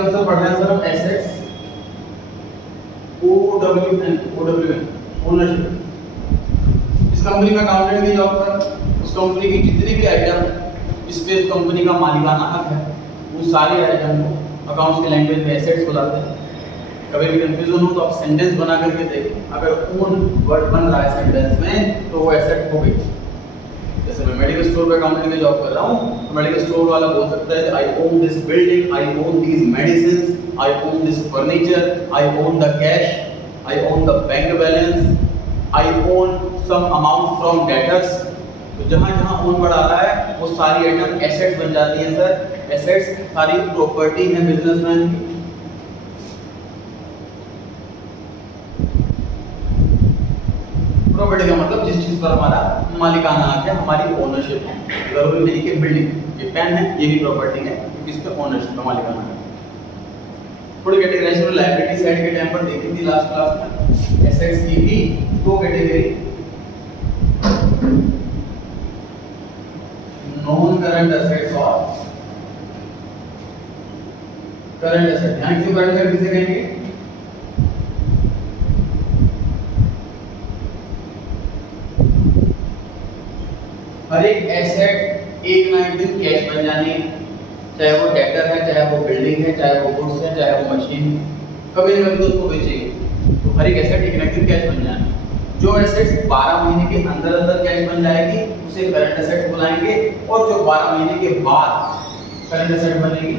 हम सब पढ़ रहे हैं सर एसेट्स OWN ओनरशिप। इस कंपनी में अकाउंटेंट की जॉब कर, उस कंपनी की जितनी भी आइटम इस पे उस कंपनी का मालिकाना हक है वो सारे आइटम को अकाउंट्स के लैंग्वेज में एसेट्स बुलाते हैं। कभी भी कंफ्यूजन हो तो आप सेंटेंस बना करके देखें, अगर ओन वर्ड बन रहा है सेंटेंस में तो वो एसेट हो गई। जैसे मैं मेडिकल स्टोर पे अकाउंटिंग की जॉब कर रहा हूँ तो मेडिकल स्टोर वाला बोल सकता है I own this building, I own these medicine, I own this furniture, I own the cash, I own the bank balance, I own some amount from debtors. तो जहाँ जहाँ ओन वर्ड आ रहा है वो सारी आइटम एसेट्स बन जाती है सर। एसेट्स सारी प्रॉपर्टी है बिजनेसमैन की। प्रॉपर्टी का मतलब जिस चीज पर हमारा मालिकाना हक है, हमारी ओनरशिप है। जरूरी नहीं कि बिल्डिंग, ये पेन है ये भी प्रॉपर्टी है क्योंकि इस पे ओनरशिप है, मालिकाना है। थोड़ी कैटेगराइजेशन लायबिलिटी साइड के टाइम पर देखी थी लास्ट क्लास में। एसेट्स की भी दो कैटेगरी, नॉन करंट एसेट्स और करंट एसेट। ध्यान से करंट एसेट किसे कहेंगे? हर एक एसेट एक ना एक दिन कैश बन जानी है, चाहे वो डेटर है, चाहे वो बिल्डिंग है, चाहे वो गुड्स है, चाहे वो मशीन है, कभी ना कभी तो उसको बेचेंगे। तो हर एक एसेट एक ना एक दिन कैश बन जानी है। जो एसेट्स 12 महीने के अंदर अंदर कैश बन जाएगी उसे करंट एसेट बुलाएंगे, और जो 12 महीने के बाद करंट एसेट बनेगी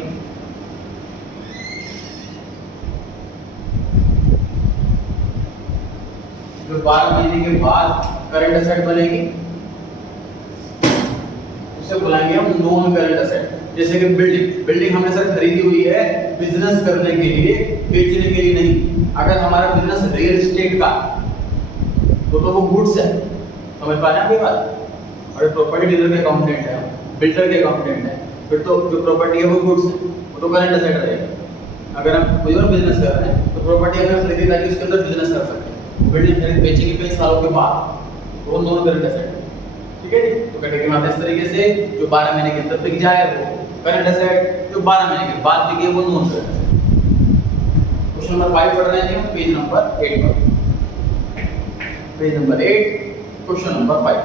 जो 12 महीने के बाद करंट एसेट बनेगी उसे बुलाएंगे हम नॉन करंट एसेट। जैसे कि बिल्डिंग हमने सर खरीदी हुई है बिजनेस करने के लिए, बेचने के लिए नहीं। अगर हमारा बिजनेस रियल एस्टेट का तो वो गुड्स है, समझ पा रहे हैं आपकी बात। और प्रॉपर्टी डीलर के अकाउंटेंट है, बिल्डर के अकाउंटेंट है, फिर तो जो प्रॉपर्टी है वो गुड्स है, वो तो करंट एसेट रहेगा। अगर हम कोई और बिजनेस कर रहे हैं तो प्रॉपर्टी हमें खरीदी ताकि उसके अंदर बिजनेस कर सकें। बिल्डिंग खरीद बेचेंगे कई सालों के बाद, वो नॉन करंट एसेट है। ठीक है जी। तो कैटेगरी में इस तरीके से जो 12 महीने के अंदर बिक जाए वो करंट एसेट, जो 12 महीने के बाद बिके वो non current asset. Question number 5 पढ़ रहे हैं हम पेज नंबर 8 पर। Page number 8 question number 5।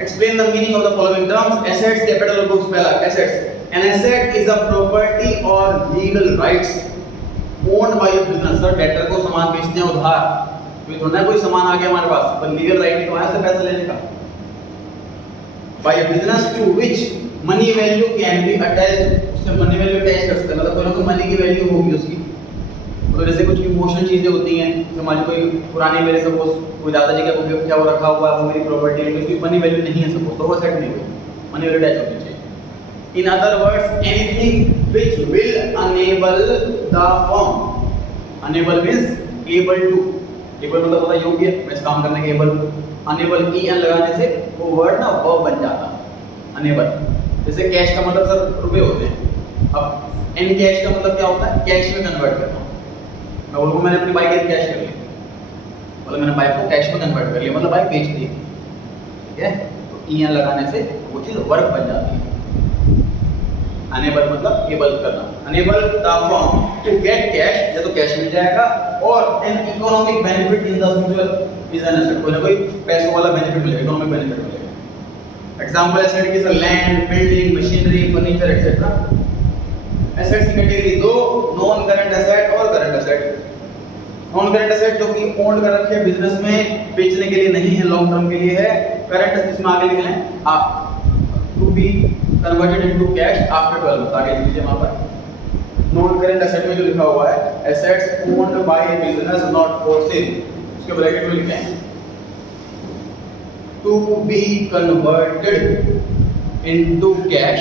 Explain the meaning of the following terms: assets, capital और books। पहला assets, an asset is a property or legal rights owned by a business। और debtor को सामान बेचते हैं उधार, कोई थोड़ा कोई सामान आ गया हमारे पास, पर लीगल राइट तो है से पैसा लेने का। By a business to which money value can be attached, उससे मनी वैल्यू अटैच कर सकते हैं, मतलब कोई ना कोई मनी की वैल्यू होगी उसकी। तो जैसे कुछ इमोशनल चीजें होती हैं, हमारी कोई पुरानी, मेरे सपोज कोई दादाजी का कोई गिफ्ट क्या वो रखा हुआ है, वो मेरी प्रॉपर्टी है, उसकी मनी वैल्यू नहीं है सपोज, तो वो सेट नहीं हुई, मनी वैल्यू अटैच होनी चाहिए। In other words anything which will enable the firm, enable means able to, able मतलब होता है योग्य, मैं इस काम करने के एबल, अनेबल en लगाने से वो वर्ड ना वर्ब बन जाता है अनेबल। जैसे कैश का मतलब सर रुपए होते हैं, अब एन कैश का मतलब क्या होता है, कैश में कन्वर्ट करना। मैं बोलूँ मैंने अपनी बाइक कैश कर ली, मतलब मैंने बाइक को कैश में कन्वर्ट कर लिया, मतलब बाइक बेच दी। ठीक है, तो en लगाने से वो चीज वर्ब बन जाती है। अनेबल मतलब एबल करना, enable the firm to get cash, या तो कैश मिल जाएगा, और an economic benefit in the future is an asset, कोई ना कोई पैसों वाला बेनिफिट मिलेगा, इकोनॉमिक बेनिफिट मिलेगा। एग्जांपल एसेट की sir land, building, machinery, furniture etcetera. Assets की कैटेगरी दो, नॉन करंट एसेट और current asset. Non current asset जो कि ओन कर रखे हैं बिजनेस में, बेचने के लिए नहीं है, लॉन्ग टर्म के लिए है। करंट एसेट इसमें आगे लिख लें आप, to be converted into cash after 12 month, आगे लिख लीजिए वहां पर। नॉन करंट एसेट में जो लिखा हुआ है assets owned by business not for sale, उसके ब्रैकेट में लिखते हैं to be converted into cash,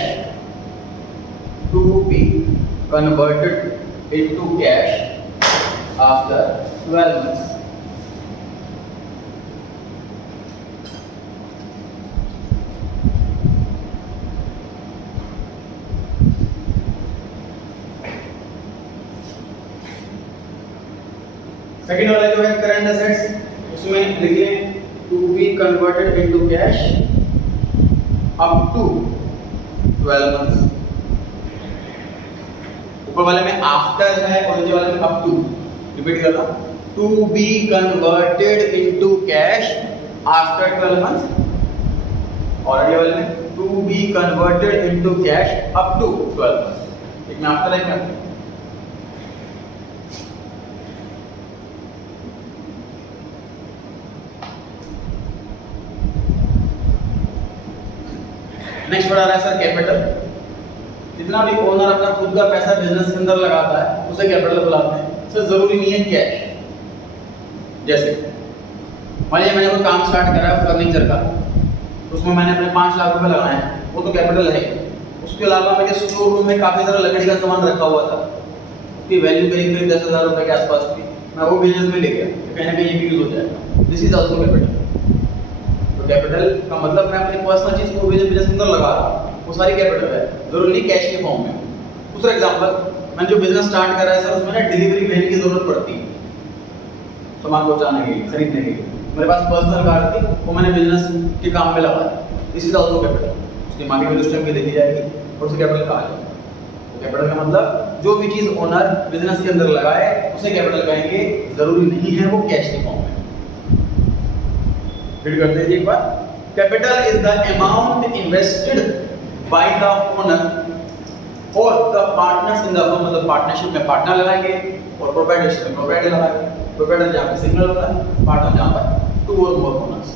to be converted into cash after 12 months। Second वाला जो है करंट एसेट्स, उसमें लिखिए to be converted into cash up to 12 months. ऊपर वाले में आफ्टर है और नीचे वाले में अप टू। रिपीट कर रहा हूं, to be converted into cash after 12 months, और अगले वाले में to be converted into cash up to 12 months. एक में आफ्टर है, क्या नेक्स्ट वर्ड आ रहा है सर कैपिटल। जितना भी ओनर अपना खुद का पैसा बिजनेस के अंदर लगाता है उसे कैपिटल बुलाते हैं। सर जरूरी नहीं है कैश। जैसे मान लीजिए मैंने कोई काम स्टार्ट करा है फर्नीचर का, उसमें मैंने अपने 5 लाख रुपए लगाए हैं, वो तो कैपिटल है। उसके अलावा मेरे स्टोर रूम में काफी सारा लकड़ी का सामान रखा हुआ था, उसकी वैल्यू करीब 10,000 रुपए के आसपास थी, मैं वो बिजनेस में ले गया, कहीं ना कहीं ये भी यूज हो जाएगा। This is also capital. Capital का मतलब मैं अपनी पर्सनल चीज को बिजनेस के अंदर लगा रहा हूं, वो सारी कैपिटल है, जरूरी नहीं कैश के फॉर्म में। दूसरा एग्जांपल, मैंने जो बिजनेस स्टार्ट करा है सर, उसमें ना डिलीवरी वैन की जरूरत पड़ती है सामान पहुंचाने के लिए, खरीदने के लिए। मेरे पास पर्सनल कार थी, वो मैंने बिजनेस के काम में लगाया। This is also capital. उसकी मार्केट वैल्यू उस टाइम पे देखी जाएगी और उसे कैपिटल कहा जाएगा। कैपिटल का मतलब जो भी चीज ओनर बिजनेस के अंदर लगाए उसे कैपिटल कहेंगे, जरूरी नहीं है वो कैश के फॉर्म में। रीड करते हैं एक बार। Capital is the amount invested by the owner और the partners in the firm. मतलब पार्टनरशिप में पार्टनर लगाएंगे और प्रोप्राइटरशिप में प्रोप्राइटर लगाएंगे। प्रोप्राइटर जहां पे सिंगल होता है, पार्टनर जहां पर 2 और more owners.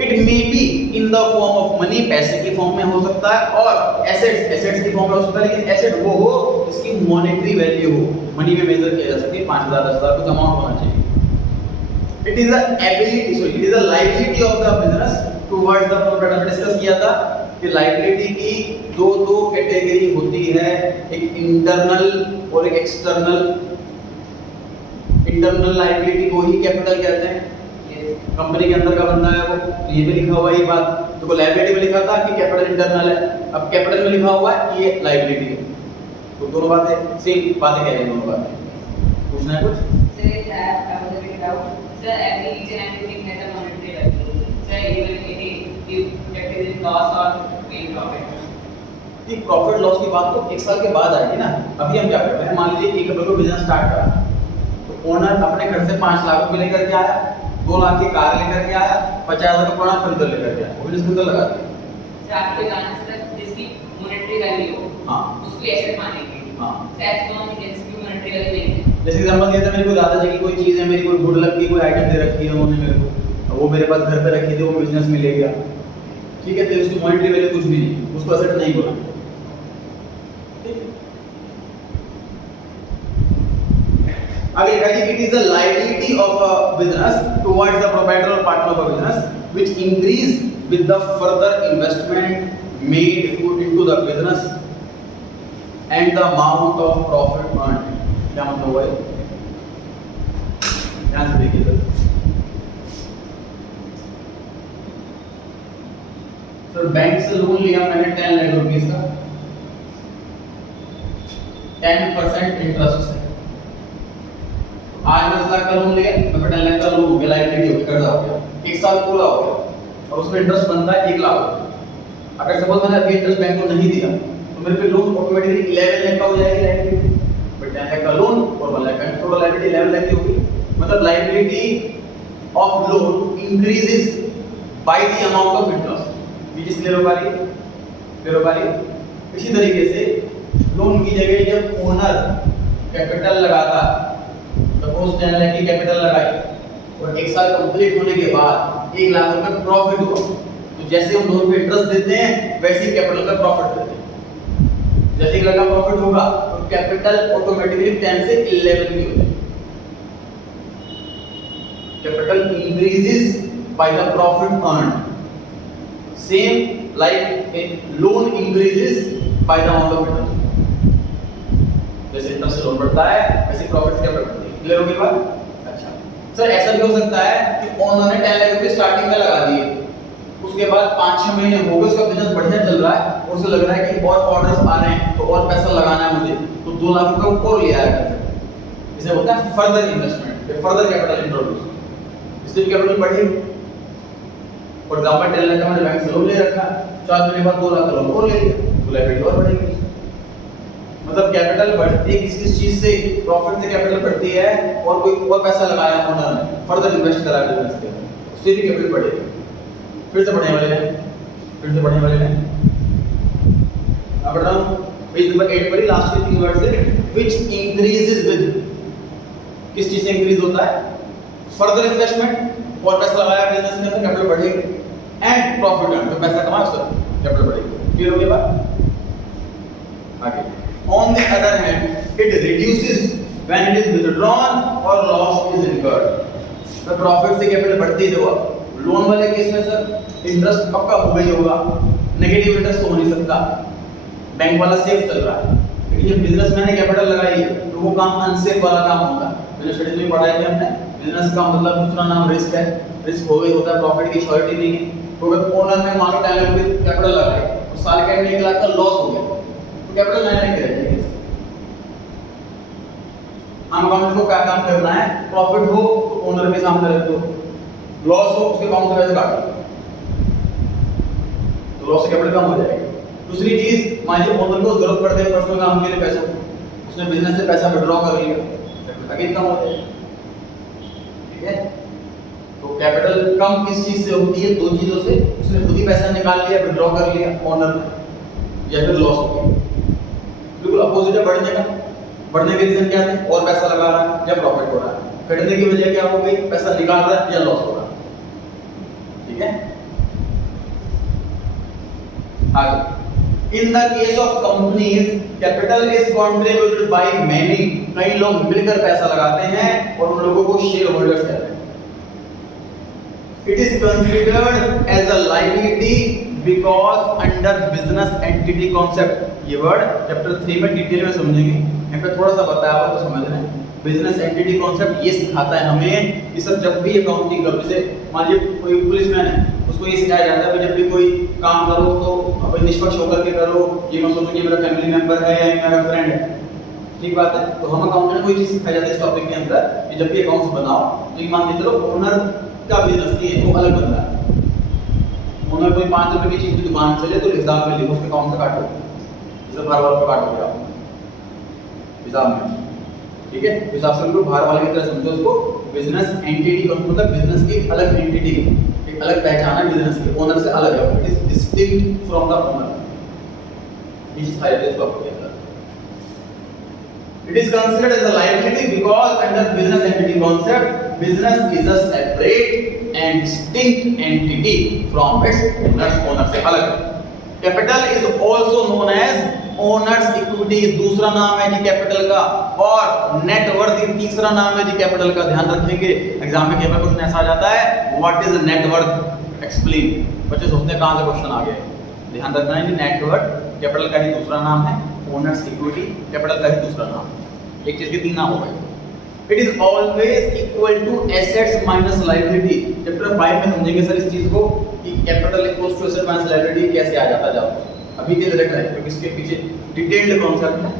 It may be in the form of money, पैसे की फॉर्म में हो सकता है, और एसेट्स, एसेट्स की फॉर्म में हो सकता है। लेकिन एसेट वो हो जिसकी मॉनेटरी वैल्यू हो, मनी में मेजर किया जा सकती है। 5,000 10,000 कुछ अमाउंट होना चाहिए। It is a ability, so it is a liability of the business towards the proprietor। Discuss किया था कि लायबिलिटी की दो कैटेगरी होती है, एक इंटरनल और एक एक्सटर्नल। इंटरनल लायबिलिटी को ही कैपिटल कहते हैं। कंपनी के अंदर का बंदा है वो, ये भी लिखा हुआ है ये बात, तो को लायबिलिटी में लिखा था कि कैपिटल इंटरनल है, अब कैपिटल में लिखा हुआ है कि ये लायबिलिटी है। तो दोनों बातें सेम बातें कह रही हैं, दोनों बातें। पूछना है कुछ? Sir, each and everything has a monetary value. Sir, even if it is in loss or in profit. ये प्रॉफिट लॉस की बात तो 1 साल के बाद आएगी ना। अभी हम क्या कर रहे हैं, मान लीजिए एक अप्रैल को बिजनेस स्टार्ट करा, तो ओनर अपने घर से 5 लाख रुपए लेकर के आया, 2 लाख की कार लेकर के आया, 50,000 का पुराना फर्नीचर लेकर के आया, वो बिजनेस के अंदर लगा दिया। सर, आपके गाने से जिसकी मॉनेटरी वैल्यू हो, हाँ, उसको एसेट मानेंगे। हाँ, सर, कौन जिसकी मॉनेटरी वैल्यू नहीं है। जैसे एग्जांपल दिया था, मेरे को दादाजी की कोई चीज है, मेरी कोई गुड लक की कोई आइटम दे रखी है उन्होंने मेरे को, वो मेरे पास घर पे रखी थी, वो बिजनेस में ले गया, ठीक है, तो उसकी मॉनेटरी वैल्यू कुछ भी नहीं, उसको एसेट नहीं बोला। आगे कहिए, it is a liability of a business towards the proprietor और partner of a business which increase with the further investment made into the business and the amount of profit earned. क्या मतलब हुआ है? ध्यान से देखिए सर, बैंक से loan लिया मैंने 10 लाख रुपीस का, 10% इंटरेस्ट से। आज 10 लाख का लोन लिया, तो 10 लाख का लोन हो गया, लायबिलिटी हो गई, कर्जा हो गया, 1 साल पूरा हो गया, और उसमें इंटरेस्ट बनता है 1 लाख। अगर सपोज मैंने अभी इंटरेस्ट बैंक को नहीं दिया, तो मेरे पे लोन ऑटोमेटिकली 11 लाख का हो जाएगी लायबिलिटी। 10 लाख का लोन और 1 लाख का टोटल लायबिलिटी 11 लाख की होगी। मतलब liability of loan increases by the amount of interest. ये क्लियर हो पा रही है? क्लियर हो पा रही है? इसी तरीके से लोन की जगह जब ओनर कैपिटल लगाता, सपोज 10 लाख की कैपिटल लगाई और 1 साल कंप्लीट होने के बाद 1 लाख रुपए प्रॉफिट हुआ, तो जैसे हम लोन पे इंटरेस्ट देते हैं वैसे ही कैपिटल का प्रॉफिट देते हैं। जैसे 1 लाख का प्रॉफिट होगा तो कैपिटल ऑटोमेटिकली 10 से 11 की हो जाएगी। Capital increases by the profit earned, same like a loan increases by the amount of interest. जैसे इंटरेस्ट से लोन बढ़ता है वैसे प्रॉफिट क्या बढ़ती है। क्लियर हो गई बात? अच्छा सर, ऐसा भी हो सकता है कि ओनर ने 10 लाख रुपए स्टार्टिंग में लगा दिए, उसके बाद 5-6 महीने हो गए, उसका बिजनेस बढ़िया चल रहा है और उसे लग रहा है कि और ऑर्डर्स आ रहे हैं तो और पैसा लगाना है मुझे, तो 2 लाख रुपए और लिया है। इसे बोलते हैं further investment, further capital introduce. इससे कैपिटल बढ़ेगी। फॉर एग्जांपल 10 लाख का मैंने बैंक से लोन ले रखा, 4 महीने बाद 2 लाख का लोन और ले लिया, तो लायबिलिटी और बढ़ेगी। मतलब कैपिटल बढ़ती है किस किस चीज से, प्रॉफिट से कैपिटल बढ़ती है, और कोई और पैसा लगाया ओनर ने, फर्दर इन्वेस्ट करा बिजनेस के, उससे भी कैपिटल बढ़ेगी। फिर से बढ़ने वाले हैं, फिर से बढ़ने वाले हैं। अब बढ़ता हूं पेज नंबर 8 पर ही लास्ट के 3 वर्ड से, व्हिच इंक्रीजेस विद, किस चीज से इंक्रीज होता है, फर्दर इन्वेस्टमेंट, और पैसा लगाया बिजनेस के अंदर कैपिटल बढ़ेगी, एंड प्रॉफिट अर्न, तो पैसा कमाया उससे कैपिटल बढ़ेगी। क्लियर हो गया बात? आगे, on the other hand it reduces when it is withdrawn or loss is incurred। तो प्रॉफिट से कैपिटल बढ़ती है, देखो लोन वाले केस में सर इंटरेस्ट पक्का हो गई होगा, नेगेटिव इंटरेस्ट तो हो नहीं सकता, बैंक वाला सेफ चल रहा है, लेकिन जब बिजनेसमैन ने कैपिटल लगाई है तो वो काम अनसेफ वाला काम होता है। मैंने स्टडी में पढ़ाया था हमने, बिजनेस का मतलब दूसरा नाम रिस्क है, रिस्क हो गई होता है, प्रॉफिट की श्योरिटी नहीं है। तो अगर ओनर ने मान लो 10 लाख कैपिटल लगाई, तो साल के में 1 लाख का लॉस हो गया, तो कैपिटल नहीं करेगा। हम अकाउंट को क्या काम करना है, प्रॉफिट हो तो ओनर के सामने रख दो, लॉस हो उसके अकाउंट से पैसे काट दो, तो लॉस से कैपिटल कम हो जाएगा। दूसरी चीज, मान लीजिए ओनर को जरूरत पड़ती है पर्सनल काम के लिए पैसों, उसने बिजनेस से पैसा विड्रॉ कर लिया, कैपिटल अगेन कम हो जाएगा। ठीक है, तो कैपिटल कम किस चीज से होती है, 2 चीजों से, उसने खुद ही पैसा निकाल लिया, विड्रॉ कर लिया ओनर ने, या फिर लॉस हो गया। बिल्कुल अपोजिट है बढ़ने का। बढ़ने के रीजन क्या थे, और पैसा लगा रहा है या प्रॉफिट हो रहा है, घटने की वजह क्या हो गई, पैसा निकाल रहा है या लॉस हो रहा है। ठीक है, आगे, in the case of companies capital is contributed by many, कई लोग मिलकर पैसा लगाते हैं और उन लोगों को शेयर होल्डर्स कहते हैं। It is considered as a liability because under business entity concept, ये वर्ड चैप्टर 3 में डिटेल में समझेंगे, यहाँ पे थोड़ा सा बताया हुआ तो समझ रहे हैं। बिजनेस एंटिटी कॉन्सेप्ट ये सिखाता है हमें कि सर जब भी अकाउंटिंग करो, जैसे मान लीजिए कोई पुलिसमैन है, उसको ये सिखाया जाता है कि जब भी कोई काम करो तो अपने निष्पक्ष होकर के करो, ये मत सोचो कि मेरा फैमिली मेंबर है या मेरा फ्रेंड है। ठीक बात है, तो हम अकाउंटेंट को ये चीज सिखाया जाता है इस टॉपिक के अंदर कि जब भी अकाउंट्स बनाओ तो ये मान के चलो ओनर का बिजनेस नहीं है, वो अलग बंदा है। ओनर कोई 5 रुपए की चीज की दुकान चले तो हिसाब में लिखो, उसके अकाउंट से काटो, जैसे बार बार काटोगे आप हिसाब में। ठीक है, तो हिसाब से बिल्कुल बाहर वाले की तरह समझो उसको। बिजनेस एंटिटी का मतलब बिजनेस की अलग एंटिटी, एक अलग पहचान है बिजनेस की, ओनर से अलग है, it is distinct from the owner. ये सारे इस टॉपिक के अंदर it is considered as a liability because under business entity concept business is a separate and distinct entity from its owners, owner से अलग। Capital is also known as owners equity, दूसरा नाम है जी कैपिटल का, और net worth तीसरा नाम है जी कैपिटल का। ध्यान रखेंगे एग्जाम में केवल क्वेश्चन ऐसा आ जाता है, what is net worth, explain. बच्चे सोचते हैं कहां से क्वेश्चन आ गया, ध्यान रखना है कि नेट वर्थ कैपिटल का ही दूसरा नाम है, ओनर्स इक्विटी कैपिटल का ही दूसरा नाम, एक चीज के 3 नाम हो गए। It is always equal to assets minus liability. Chapter 5 में समझेंगे सर इस चीज को कि capital equals to asset minus liability कैसे आ जाता है, जाओ अभी के डायरेक्ट है क्योंकि इसके पीछे डिटेल्ड कॉन्सेप्ट है,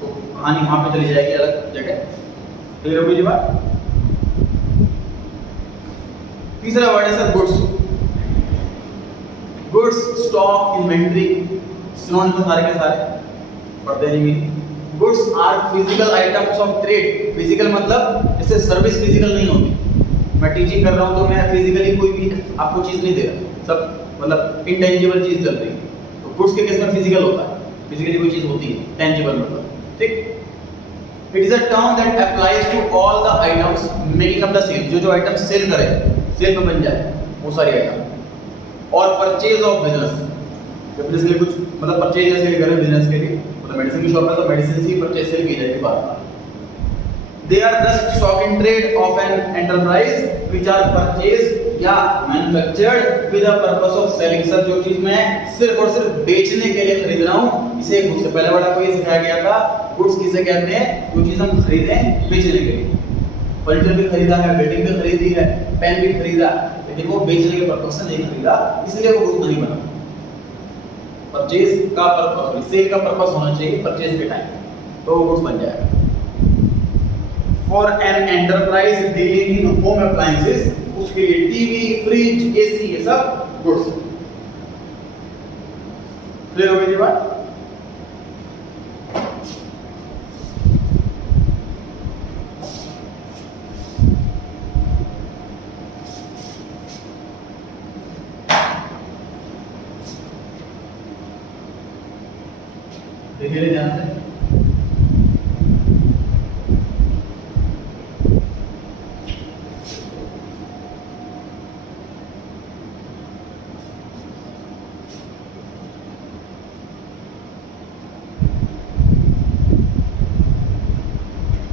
तो कहानी वहां पे चली जाएगी अलग जगह। क्लियर हो गई बात? तीसरा वर्ड है sir goods. Goods, stock, inventory, synonym सारे के सारे पढ़ते नहीं। Goods are physical items of trade. Physical मतलब जैसे सर्विस फिजिकल नहीं होती, मैं टीचिंग कर रहा हूं तो मैं फिजिकली कोई भी आपको चीज नहीं दे रहा, सब मतलब इनटेंजिबल चीज चल रही है। तो गुड्स के केस में फिजिकल होता है, फिजिकली कोई चीज होती है, टेंजिबल मतलब। ठीक, it is a term that applies to all the items making up the sale, जो आइटम सेल करे, सेल में बन जाए वो सारी आइटम। और परचेज ऑफ बिजनेस, बिजनेस के लिए कुछ मतलब परचेज या सेल करें बिजनेस के लिए, मतलब मेडिसिन की शॉप है तो मेडिसिन की परचेज सेल की जाएगी बात। They are thus stock in trade of an enterprise which are purchased या manufactured with the purpose of selling। Sir जो चीज मैं सिर्फ और सिर्फ बेचने के लिए खरीद रहा हूँ, इसे गुड्स से पहले बड़ा को ये सिखाया गया था। गुड्स किसे कहते हैं, जो चीज हम खरीदे बेचने के लिए। फर्नीचर भी खरीदा है, बिल्डिंग भी खरीदी है, पेन भी खरीदा, लेकिन वो बेचने के पर्पस से नहीं खरीदा, इसलिए वो गुड्स नहीं बना। परचेज का पर्पस, सेल का पर्पस होना चाहिए परचेज के टाइम, तो वो गुड्स बन जाएगा। For an enterprise dealing in home appliances, उसके लिए टीवी, फ्रिज, एसी ये सब गुड्स। क्लियर हो गई बात? देखिए ध्यान से।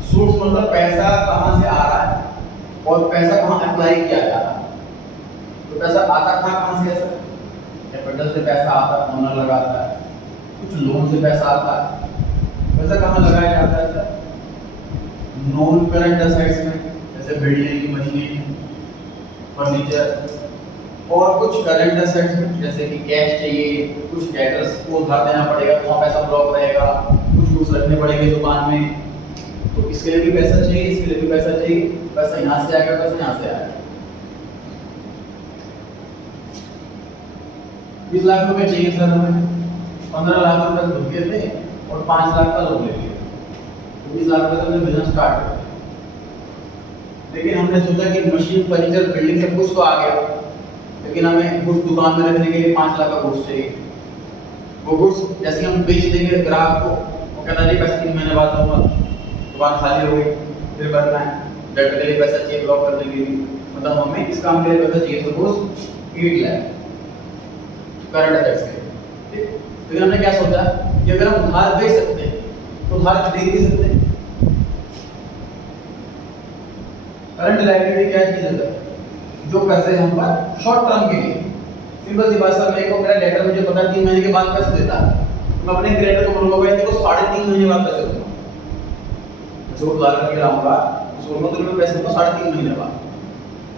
सोर्स मतलब पैसा कहाँ से आ रहा है और पैसा कहाँ अप्लाई किया जा रहा है। तो पैसा आता कहाँ से है सर? कैपिटल से पैसा आता है, ओनर लगाता है, कुछ लोन से पैसा आता है। पैसा कहाँ लगाया जाता है सर? नॉन करंट असेट्स में, जैसे बिल्डिंग, मशीन, फर्नीचर, और कुछ करंट असेट्स में जैसे कि कैश चाहिए, कुछ डेटर्स को उधार देना पड़ेगा तो वहाँ पैसा ब्लॉक रहेगा, कुछ गुड्स रखने पड़ेंगे दुकान में, तो इसके लिए भी पैसा चाहिए, इसके लिए भी पैसा चाहिए। पैसा यहाँ से आएगा, पैसा यहाँ से आएगा। 20 लाख रुपए चाहिए सर हमें, 15 लाख रुपए धुके थे और 5 लाख का लोन ले लिया, तो 20 लाख रुपए से हमने बिजनेस स्टार्ट कर दिया। लेकिन हमने सोचा कि मशीन, फर्नीचर, बिल्डिंग सब कुछ तो आ गया, लेकिन हमें गुड्स दुकान में रखने के लिए 5 लाख का गुड्स चाहिए। वो गुड्स जैसे हम बेच देंगे ग्राहक को, वो कहता है पैसा 3 महीने बाद दूंगा, दुकान खाली हो गई, फिर भरना है, डेटर के लिए पैसा चाहिए, ब्लॉक करने के लिए, मतलब हमें इस काम के लिए पैसा चाहिए। सपोज 8 लाख करंट असेट्स के, ठीक। लेकिन हमने क्या सोचा कि अगर हम उधार दे सकते हैं तो उधार दे भी सकते हैं। करंट लायबिलिटी क्या चीज है? जो पैसे हम पर शॉर्ट टर्म के लिए, सिंपल सी बात सर, मेरे को मेरा डेटर मुझे पता 3 महीने के बाद पैसे देता है, मैं अपने क्रेडिटर को बोलूंगा देखो 3.5 महीने बाद पैसे दूंगा, जो उधार करके लाऊंगा उसको मैं तुम्हें पैसे दूंगा 3.5 महीने बाद,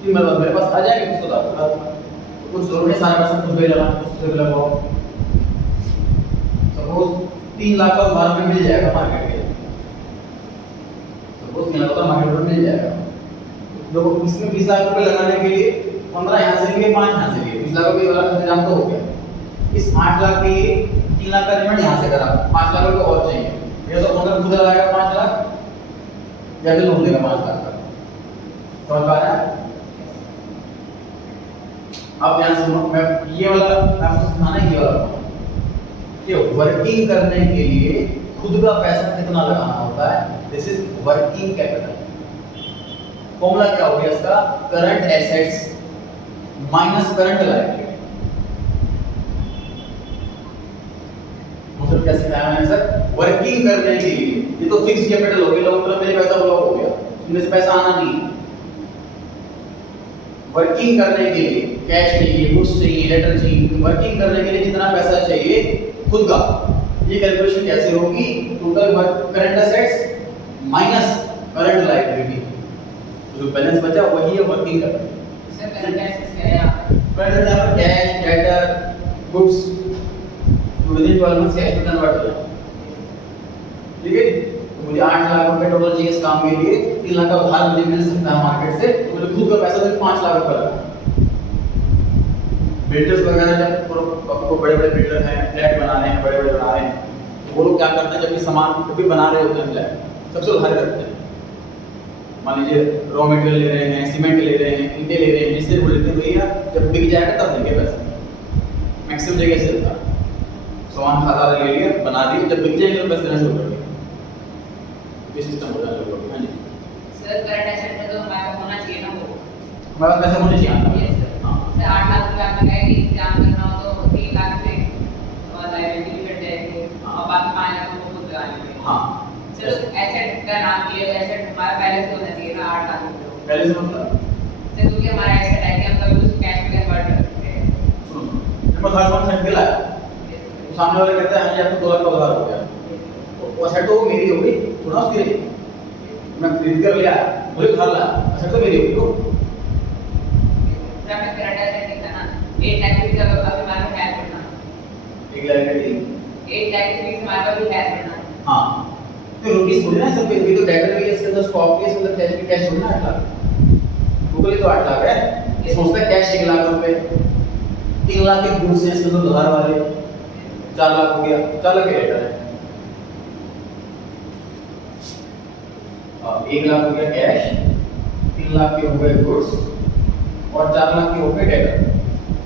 कि मतलब मेरे पास आ जाएगा कुछ उधार, कुछ जरूर है, सारा पैसा कुछ भी लगाना, कुछ से लगाओ। सपोज 3 लाख का उधार में मिल जाएगा मार्केट में, सपोज 3 लाख का मार्केट में मिल जाएगा। देखो इसमें 20 लाख रुपए लगाने के लिए 15 यहाँ से लिए, 5 यहाँ से लिए, 20 लाख रुपए वाला इंतजाम तो हो गया। इस 8 लाख के लिए 3 लाख का पेमेंट यहाँ से करा, 5 लाख रुपए और चाहिए, ये तो ओनर खुद लगाएगा 5 लाख या फिर लोन देगा 5 लाख का। समझ पा रहे हैं? अब ध्यान सुनो, मैं ये वाला आपको सिखाना है, ये वाला कि वर्किंग करने के लिए खुद का पैसा कितना लगाना होता है। This is working capital. Formula क्या हो गया इसका? Current assets minus current liability. मतलब कैसे क्या है सर? वर्किंग करने के लिए, ये तो फिक्स कैपिटल हो गया, लॉन्ग टर्म में पैसा ब्लॉक हो गया, इनमें से पैसा आना नहीं। वर्किंग करने के लिए कैश चाहिए, गुड्स चाहिए, लेटर चाहिए, वर्किंग करने के लिए जितना पैसा चाहिए खुद का, ये कैलकुलेशन कैसे होगी? Total current assets minus current liability, जो बैलेंस बचा वही है working capital. Sir current assets क्या है? करंट यहाँ पर cash, debtor, goods, within 12 months cash में कन्वर्ट हो जाए, ठीक है। तो मुझे 8 लाख रुपए टोटल चाहिए इस काम के लिए, 3 लाख का उधार मुझे मिल सकता है मार्केट से, तो मुझे खुद का पैसा सिर्फ 5 लाख रुपए लगा। बिल्डर्स वगैरह जब आपको बड़े-बड़े बिल्डर हैं, फ्लैट बना रहे हैं, बड़े-बड़े बना रहे हैं, तो वो लोग क्या करते हैं, जब भी सामान कभी बना रहे होते हैं फ्लैट, सबसे उधार करते हैं। मान लीजिए रॉ मटेरियल ले रहे हैं, सीमेंट ले रहे हैं, ईंटें ले रहे हैं, जिससे बोल देते हैं भैया जब बिक जाएगा तब देंगे पैसा। मैक्सिमम जगह से होता है, सामान खाता ले लिया, बना दिया, जब बिक जाएंगे तो पैसे देना शुरू कर दिया, ये सिस्टम हो जाता है। हाँ जी सर करंट एसेट में तो हमारा होना चाहिए ना, वो हमारे पास पैसा होना चाहिए। Yes sir. सर 8 लाख रुपए आपने कहा कि इंतजाम करना हो तो 3 लाख से लायबिलिटी कट जाएगी और बाकी 5 लाख को खुद लगा लेंगे। हाँ चलो एसेट का नाम ये एसेट हमारा पहले से होना चाहिए ना 8 लाख रुपए पहले से मतलब सर, क्योंकि हमारा एसेट है कि हम कभी उस कैश में कन्वर्ट कर सकते हैं। जब मैं खास बात सेट दिला, सामने वाले कहता है मुझे आपको 2 लाख का उधार हो गया, तो वो सेट तो मेरी हो गई, थोड़ा उसकी रही, मैं खरीद कर लिया, मुझे घर लाया, सेट तो मेरी हो गई। सर आपने करंट एसेट लिखा ना, 8 लाख रुपए का अभी हमारे पास है करना, 1 लायबिलिटी 8 लाख रुपए हमारे पास भी है करना। हाँ तो रुपीस थोड़ी ना सब, भी तो डेटर भी है, इसके अंदर स्टॉक भी है, इसके अंदर कैश भी, कैश थोड़ी ना 8 लाख, गूगल ही तो 8 लाख है, ये सोचता है कैश 1 लाख रुपए, 3 लाख के गुड्स हैं इसके अंदर उधार वाले, 4 लाख हो गया, 4 लाख के डेटर है, 1 लाख हो गया कैश, 3 लाख के हो गए गुड्स और 4 लाख के हो गए डेटर।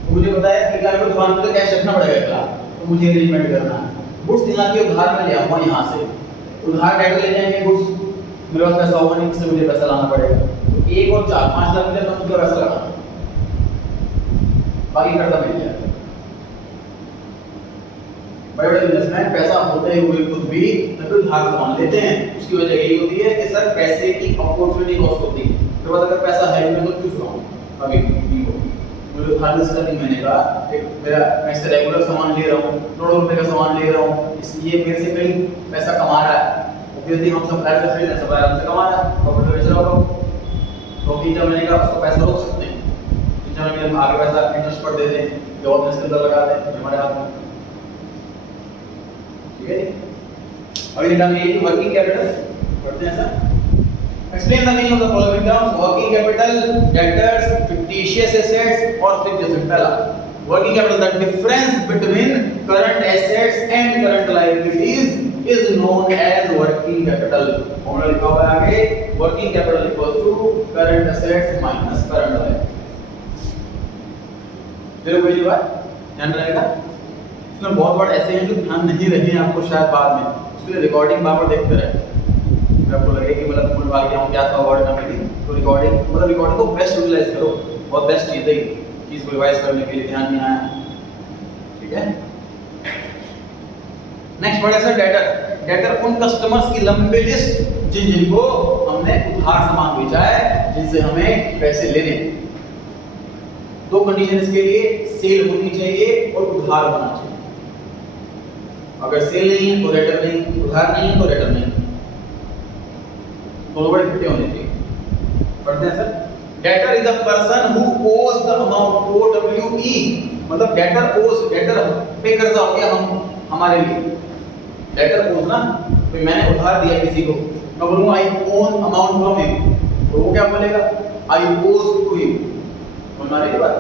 तो मुझे बताया 1 लाख की दुकान पे तो कैश रखना पड़ेगा 1 लाख, तो मुझे अरेंजमेंट करना है, गुड्स 3 लाख के उधार में ले आऊंगा यहाँ से, उधार डेटर ले जाएंगे गुड्स, मेरे पास पैसा होगा नहीं, किससे मुझे पैसा लाना पड़ेगा, तो 1 और 4 5 लाख रुपये तो पैसा लगाना, बाकी कर्जा मिल जाएगा। बड़े बड़े बिजनेसमैन पैसा होते हुए खुद भी तभी उधार सामान लेते हैं, उसकी वजह यही होती है कि सर पैसे की अपॉर्चुनिटी कॉस्ट होती है, तो अगर पैसा है मैं तो क्यों चुराऊं, अभी नहीं होगी मुझे उधार इसका नहीं, मैंने कहा एक मेरा मैं इससे रेगुलर सामान ले रहा हूँ, करोड़ों रुपए का सामान ले रहा हूँ, इसलिए मेरे से कहीं पैसा कमा रहा है, फिर हम सप्लायर से खरीद रहे हैं, सप्लायर हमसे कमा रहा है, प्रॉफिट बेच रहा होगा, तो 3 महीने का उसको पैसा रोक सकते हैं, 3 महीने में आगे पैसा इंटरेस्ट पर दे दें, गवर्नमेंट इसके अंदर लगा दें हमारे हाथ में, ठीक है। अगली टर्म ये वर्किंग कैपिटल पढ़ते हैं sir. Explain the meaning of the following terms: working capital, debtors, fictitious assets और fixed assets। पहला working capital, the difference between current assets and current liabilities is known as working capital। Formula लिखा हुआ है आगे, working capital equals to current assets minus current liabilities। मेरे को ये बात ध्यान रहेगा, इसमें बहुत वर्ड ऐसे हैं जो ध्यान नहीं रहे आपको शायद बाद में, उसके लिए रिकॉर्डिंग बार बार देखते रहे, आपको लगे कि मतलब भूल भाग गया हूं क्या था वर्ड का मीनिंग, तो रिकॉर्डिंग को बेस्ट यूटिलाइज करो, बहुत बेस्ट चीज है चीज को रिवाइज करने के लिए, ध्यान नहीं आया, ठीक है। नेक्स्ट वर्ड है सर डेटर। डेटर उन कस्टमर्स की लंबी लिस्ट जिनको हमने उधार सामान बेचा है, जिनसे हमें पैसे लेने। 2 कंडीशन इसके लिए, सेल होनी चाहिए और उधार होना चाहिए। अगर सेल नहीं है तो डेटर नहीं, उधार नहीं है तो डेटर नहीं, दोनों बड़े इकट्ठे होने चाहिए। पढ़ते हैं sir. Debtor is a person who ओज द अमाउंट, OWE मतलब डेटर ओज, डेटर पे कर्जा हो गया हमारे लिए, डेटर ओज ना, तो मैंने उधार दिया किसी को, मैं बोलूंगा आई ओन अमाउंट फ्रॉम हिम, तो वो क्या बोलेगा आई ओज टू हिम, बोलना रही बात।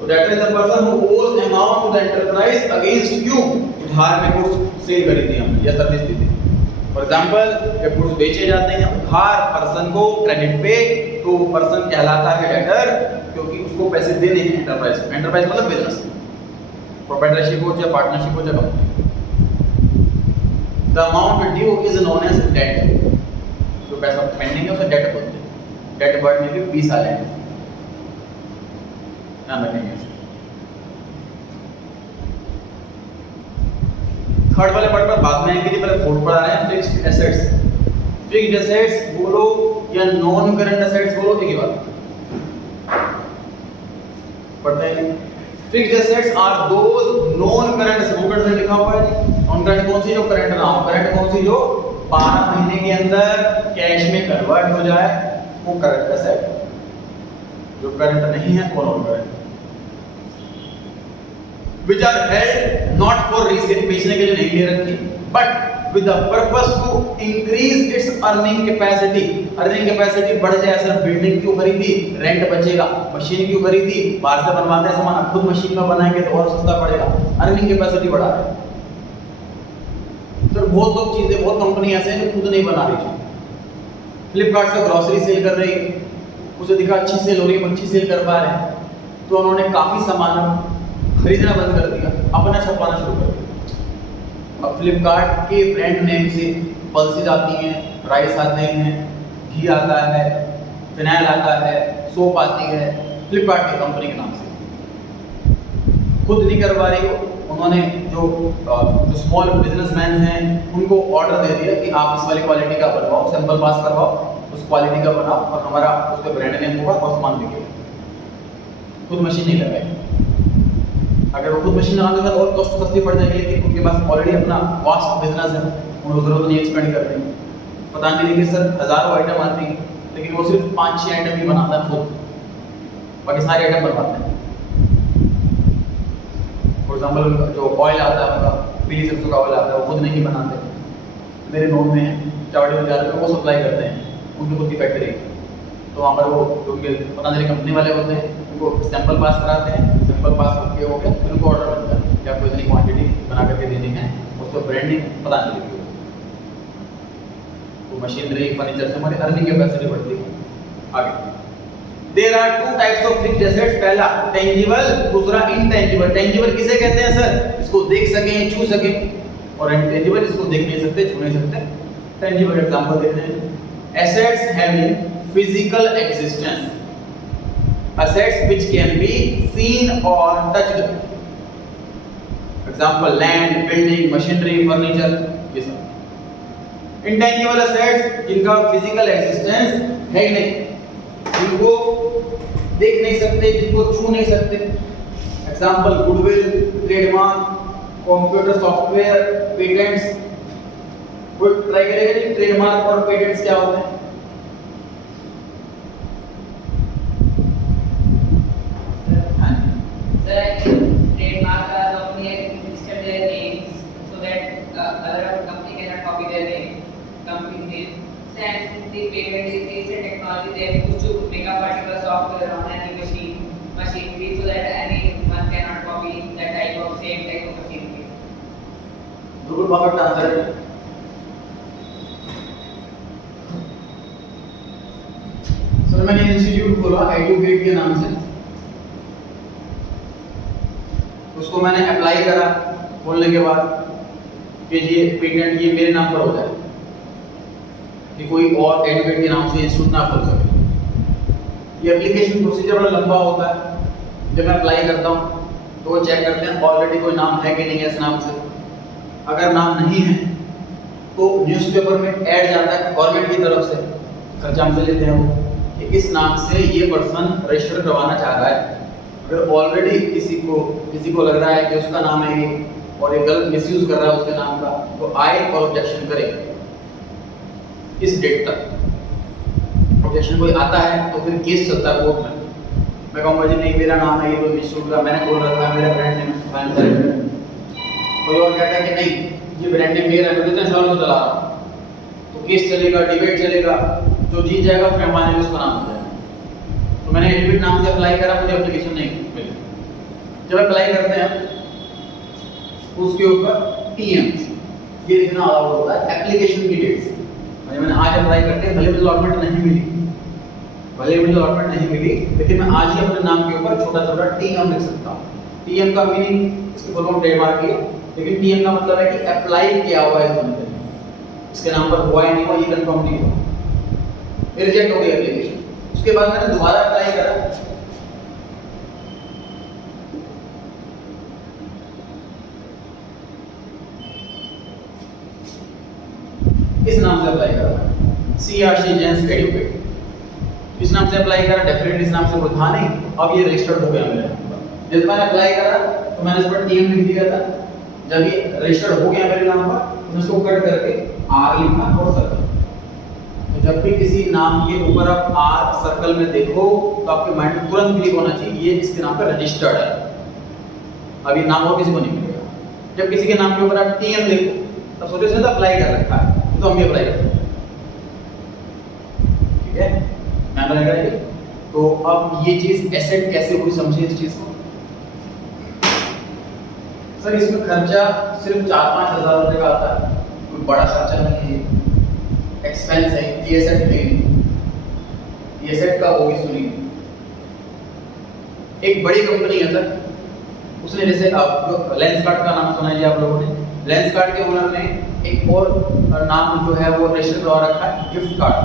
तो debtor is a person who owes amount to the enterprise against you, उधार में गुड्स सेल करी थी हमने या सर्विस दी थी। फॉर एग्जांपल जब गुड्स बेचे जाते हैं उधार पर्सन को क्रेडिट पे, तो पर्सन कहलाता है डेटर, क्योंकि उसको पैसे देने हैं एंटरप्राइज को। एंटरप्राइज मतलब बिजनेस, प्रोप्राइटरशिप हो या पार्टनरशिप हो या company. The amount due is known as debt, जो पैसा पेंडिंग है उसे डेट बोलते हैं। डेट वर्ड में भी 20 साल है, ध्यान रखेंगे। थर्ड वाले पार्ट पर बाद में आएंगे, पहले फोर्थ पढ़ा रहे हैं फिक्स्ड एसेट्स। फिक्स्ड एसेट्स बोलो या नॉन करंट एसेट्स बोलो, एक ही बात पढ़ते हैं। Fixed assets are those non current assets, वो करंट लिखा हुआ है। नॉन करंट कौन सी, जो करंट ना हो, करंट कौन सी जो 12 महीने के अंदर कैश में कन्वर्ट हो जाए वो करंट एसेट, जो करंट नहीं है वो non current. which are held not for resale, बेचने के लिए नहीं ले रखी, but with the purpose to increase its earning capacity। earning capacity बढ़ जाए, सर बिल्डिंग क्यों खरीदी, रेंट बचेगा, मशीन क्यों खरीदी, बाहर से बनवाते हैं सामान, खुद मशीन में बनाएंगे तो और सस्ता पड़ेगा, अर्निंग कैपेसिटी बढ़ा रहे हैं। सर बहुत लोग चीजें, बहुत कंपनी ऐसे हैं जो खुद नहीं बना रही थी। फ्लिपकार्ट से ग्रोसरी सेल कर रही, उसे दिखा अच्छी सेल हो रही है, अच्छी सेल कर पा रहे हैं, तो उन्होंने काफी सामान खरीदना बंद कर दिया, अपना छपवाना शुरू कर दिया। अब फ्लिपकार्ट के ब्रांड नेम से पल्सेस आती हैं, राइस आते हैं, घी आता है, फिनाइल आता है, सोप आती है, फ्लिपकार्ट की कंपनी के नाम से। खुद नहीं करवा रही हो, उन्होंने जो स्मॉल बिजनेसमैन हैं उनको ऑर्डर दे दिया कि आप इस वाली क्वालिटी का बनवाओ, सैंपल पास करवाओ, उस क्वालिटी का बनाओ और हमारा उस पर ब्रांड नेम होगा और सामान बिकेगा। खुद मशीन नहीं लगाएगी। अगर वो खुद मशीन लगाने के बाद और कॉस्ट सस्ती पड़ जाएगी, लेकिन उनके पास ऑलरेडी अपना वास्ट बिजनेस है, उनको जरूरत नहीं एक्सपेंड करने की। पता नहीं लेकिन सर हजारों आइटम आती हैं, लेकिन वो सिर्फ 5-6 आइटम ही बनाता है खुद, बाकी सारे आइटम बनवाते हैं। फॉर एग्जाम्पल जो ऑयल आता है, उनका पीली सरसों का ऑयल आता है, वो खुद नहीं बनाते, मेरे नोन में है, चावड़ी में जाते हैं, वो सप्लाई करते हैं, उनकी खुद की फैक्ट्री। तो वहाँ पर वो जो पतंजलि कंपनी वाले होते हैं, उनको सैंपल पास कराते हैं, सैंपल पास होके हो गया, फिर उनको ऑर्डर मिलता है कि आपको इतनी क्वांटिटी बना करके देनी है, उसको ब्रांडिंग पतंजलि की। तो मशीनरी फर्नीचर से हमारी अर्निंग कैपेसिटी बढ़ती है। आगे there are two types of fixed assets, पहला टेंजिबल, दूसरा इनटेंजिबल। टेंजिबल किसे कहते हैं सर? इसको देख सकें, छू सकें, और इनटेंजिबल इसको देख नहीं सकते, छू नहीं सकते। टेंजिबल एग्जांपल देख रहे हैं, assets having physical existence, assets which can be seen or touched, example land, building, machinery, furniture, ये सब। intangible assets जिनका physical existence है ही नहीं, जिनको देख नहीं सकते, जिनको छू नहीं सकते, example goodwill, trademark, computer software, patents। कोई ट्राई करेगा जी ट्रेडमार्क और पेटेंट्स क्या होते हैं? Trademark are only register their names so that other company cannot copy their name, company's name. And the patent is a technology they use to make a particular software on any machinery so that anyone cannot copy that same type of machinery. बिल्कुल perfect answer है। Sir मैंने institute खोला educate के नाम से, उसको मैंने apply करा, खोलने के बाद कि ये पेटेंट ये मेरे नाम पर हो जाए, कि कोई और एडवोकेट के नाम से इंस्टीट्यूट ना खोल सके। ये एप्लीकेशन प्रोसीजर बड़ा लंबा होता है। जब मैं अप्लाई करता हूँ तो वो चेक करते हैं ऑलरेडी कोई नाम है कि नहीं है इस नाम से। अगर नाम नहीं है तो न्यूज़पेपर में ऐड जाता है गवर्नमेंट की तरफ से, खर्चा हमसे लेते हैं वो, कि इस नाम से ये पर्सन रजिस्टर करवाना चाह रहा है। अगर ऑलरेडी किसी को लग रहा है कि उसका नाम है ये और ये गलत मिसयूज कर रहा है उसके नाम का, तो आए और ऑब्जेक्शन करे इस डेट तक। ऑब्जेक्शन कोई आता है तो फिर केस चलता है कोर्ट में। मैं कहूँगा जी नहीं मेरा नाम है ये, तो इंस्टीट्यूट का मैंने खोल रखा है, मेरा ब्रांड नेम फाइल करें। कोई और कहता है कि नहीं ये ब्रांड नेम मेरा है, मैं कितने सालों से चला रहा हूँ, तो केस चलेगा, डिबेट चलेगा, जो जीत जाएगा फिर हमारे उसका नाम हो जाएगा। तो मैंने एडमिट नाम से अप्लाई करा, मुझे एप्लीकेशन नहीं मिली। जब अप्लाई करते हैं उसके ऊपर टीएम ये लिखना अलाउड होता है, एप्लीकेशन की डेट्स। मैंने आज अप्लाई करते हैं, भले मुझे अलॉटमेंट नहीं मिली, लेकिन मैं आज ही अपने नाम के ऊपर छोटा छोटा टीएम लिख सकता हूँ। टीएम का मीनिंग इसके फुल फॉर्म ट्रेडमार्क की है, लेकिन टीएम का मतलब है कि अप्लाई किया हुआ है इस बंदे ने, इसके नाम पर हुआ या नहीं हुआ ये कंफर्म नहीं हुआ, ये रिजेक्ट हो गई एप्लीकेशन। उसके बाद मैंने दोबारा अप्लाई करा, इस नाम से अप्लाई करा, सीआरसी जेंस एडुकेट, इस नाम से अप्लाई करा, डेफिनेटली इस नाम से कोई था नहीं, अब ये रजिस्टर्ड हो गया मेरे। जब मैंने अप्लाई करा तो मैंने इस पर टीएम लिख दिया था। जब ये रजिस्टर्ड हो गया मेरे नाम पर तो मैं इसको कट करके आर लिखा और सर्कल। तो जब भी किसी नाम के ऊपर आप आर सर्कल में देखो तो आपके माइंड में तुरंत क्लिक होना चाहिए ये इसके नाम पर रजिस्टर्ड है। अब ये नाम और किसी को नहीं मिलेगा। जब किसी के नाम के ऊपर आप टीएम लिखो तब सोचो इसने तो अप्लाई कर रखा है, तो हम भी अप्लाई करते हैं, ठीक है, ध्यान रखिएगा। तो अब ये चीज एसेट कैसे हुई समझिए इस चीज को। सर इसमें खर्चा सिर्फ 4-5 हज़ार रुपए का आता है, कोई बड़ा खर्चा नहीं है, एक्सपेंस है, ये एसेट नहीं, ये एसेट का होगी सुनिए। एक बड़ी कंपनी है सर, उसने जैसे आप लेंसकार्ट का नाम सुना है जी आप लोगों ने, लेंसकार्ट के ओनर ने एक और नाम जो है वो रजिस्टर करवा रखा है गिफ्ट कार्ड।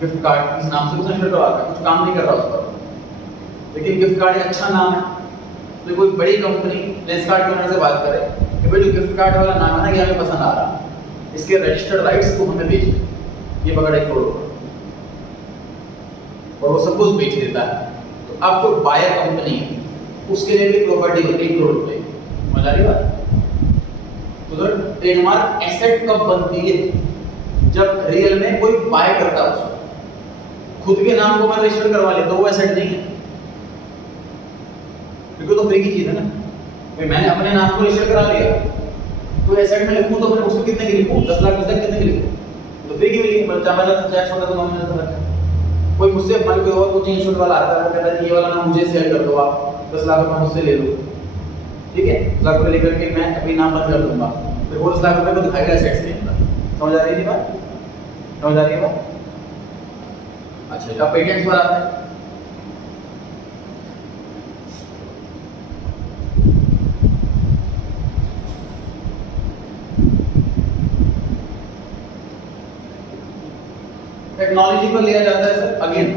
गिफ्ट कार्ड इस नाम से उसने रजिस्टर करवा रखा है, कुछ काम नहीं कर रहा उस पर, लेकिन गिफ्ट कार्ड एक अच्छा नाम है। तो कोई बड़ी कंपनी लेंसकार्ट के ओनर से बात करे कि भाई जो गिफ्ट कार्ड वाला नाम है ना ये हमें पसंद आ रहा, इसके रजिस्टर्ड राइट्स को हमें बेच दे, ये पकड़ 1 करोड़ और वो सब कुछ बेच देता है। तो अब जो बायर कंपनी है उसके लिए भी प्रॉपर्टी होती है 1 करोड़ रुपए, समझ आ रही बात। तो सर ट्रेडमार्क एसेट कब बनती है? जब रियल में कोई बाय करता है उसको, खुद के नाम को मैं रजिस्टर करवा ले तो वो एसेट नहीं है, क्योंकि तो फ्री की चीज है ना। भाई मैंने अपने नाम को रजिस्टर करा लिया तो एसेट में लिखूं तो मैं उसमें कितने की लिखूं, 10 लाख तक कितने की लिखूं, तो फ्री की मिली। बच्चा वाला चाहे छोटा तो नॉमिनल था बच्चा, कोई मुझसे मन कोई और कोचिंग इंस्टीट्यूट वाला आता है कहता है ये वाला नाम मुझे सेल कर दो, आप 10 लाख रुपए मुझसे ले लो, ठीक है, 10 लाख रुपए लेकर के मैं अपनी नाम बंद कर दूंगा, फिर वो 10 लाख रुपए को दिखाएगा एसेट्स के अंदर। समझ आ रही है बात? समझ आ रही है बात? अच्छा, अब पेटेंट्स पर आते हैं। टेक्नोलॉजी पर लिया जाता है सर। अगेन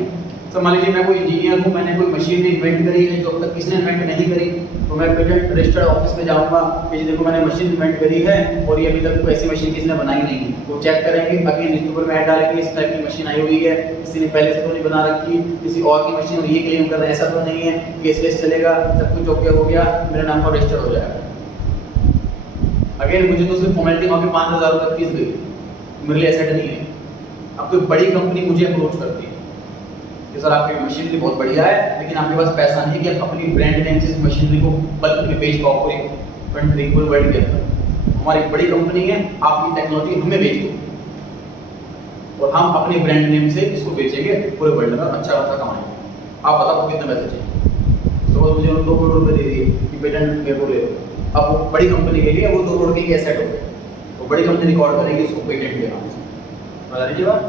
सर मान लीजिए मैं कोई इंजीनियर हूँ, मैंने कोई मशीन इन्वेंट करी है जो अब तक किसी ने इन्वेंट नहीं करी, तो मैं पेटेंट रजिस्टर्ड ऑफिस में जाऊँगा कि जी देखो मैंने मशीन इन्वेंट करी है और ये अभी तक कोई ऐसी मशीन किसी ने बनाई नहीं है। वो चेक करेंगे, अगेन न्यूज़पेपर में ऐड डालेंगे इस टाइप की मशीन आई हुई है, किसी ने पहले से तो नहीं बना रखी, किसी और की मशीन ये क्लेम कर रहे हैं, ऐसा तो नहीं है, केस वेस चलेगा, सब कुछ ओके हो गया, मेरे नाम पर रजिस्टर्ड हो जाएगा। अगेन मुझे तो सिर्फ फॉर्मेलिटी वहाँ पे 5,000 रुपये फीस गई, मेरे लिए एसेट नहीं है। अब कोई बड़ी कंपनी मुझे अप्रोच करती है कि सर आपकी मशीनरी बहुत बढ़िया है, लेकिन आपके पास पैसा नहीं है कि आप अपनी ब्रांड नेम से इस मशीनरी को बल्क में बेच पाओ पूरी कंट्री, पूरे वर्ल्ड के अंदर। हमारी एक बड़ी कंपनी है, आपकी टेक्नोलॉजी हमें बेच दो और हम अपने ब्रांड नेम से इसको बेचेंगे पूरे वर्ल्ड में, अच्छा खासा कमाएंगे। आप बताओ कितने पैसे चाहिए? तो मुझे 2 करोड़ रुपये दे दिए कि पेटेंट मेरे को ले लो। अब वो बड़ी कंपनी के लिए वो 2 करोड़ की एसेट हो गए, तो बड़ी कंपनी रिकॉर्ड करेगी उसको पेटेंट के नाम से। बता दीजिए बात।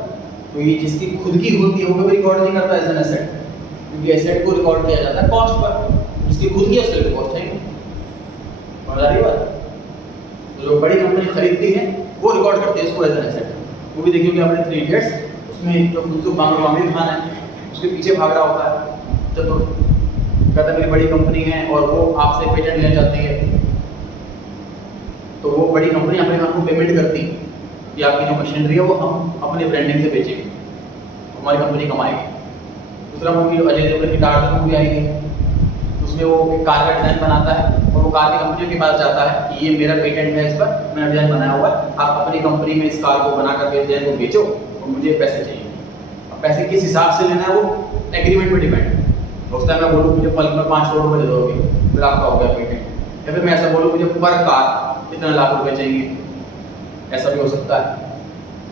तो ये जिसकी खुद की होती है वो कभी रिकॉर्ड नहीं करता एज एन एसेट, क्योंकि एसेट को रिकॉर्ड किया जाता है कॉस्ट पर, जिसकी खुद की उसके लिए कॉस्ट है। बता रही बात। तो जो बड़ी कंपनी खरीदती है वो रिकॉर्ड करती है इसको एज एन एसेट। वो भी देखिए आपने 3 इडियट्स, उसमें जो फुनसुक आमिर खान है उसके पीछे भाग रहा होता है, जब तो कहता है मेरी बड़ी कंपनी है और वो आपसे पेटेंट लेना चाहती है, तो वो बड़ी कंपनी आमिर खान को पेमेंट करती है कि आपकी जो मशीनरी है वो हम अपने ब्रांडिंग से बेचेंगे, हमारी कंपनी कमाएगी। दूसरा मूवी जो अजय देवगन की टार्जन मूवी आई है, उसमें वो एक कार का डिज़ाइन बनाता है और वो कार की कंपनी के पास जाता है कि ये मेरा पेटेंट है, इस पर मैंने डिज़ाइन बनाया हुआ है, आप अपनी कंपनी में इस कार को बना करके डिज़ाइन को बेचो और मुझे पैसे चाहिए। अब पैसे किस हिसाब से लेना है वो एग्रीमेंट पर डिपेंड है। उस टाइम मैं बोलूँ मुझे पल में 5 करोड़ रुपये दे दोगे, फिर आपका हो गया पेटेंट। या फिर मैं ऐसा बोलूँ मुझे पर कार इतना लाख रुपये चाहिए, ऐसा भी हो सकता है।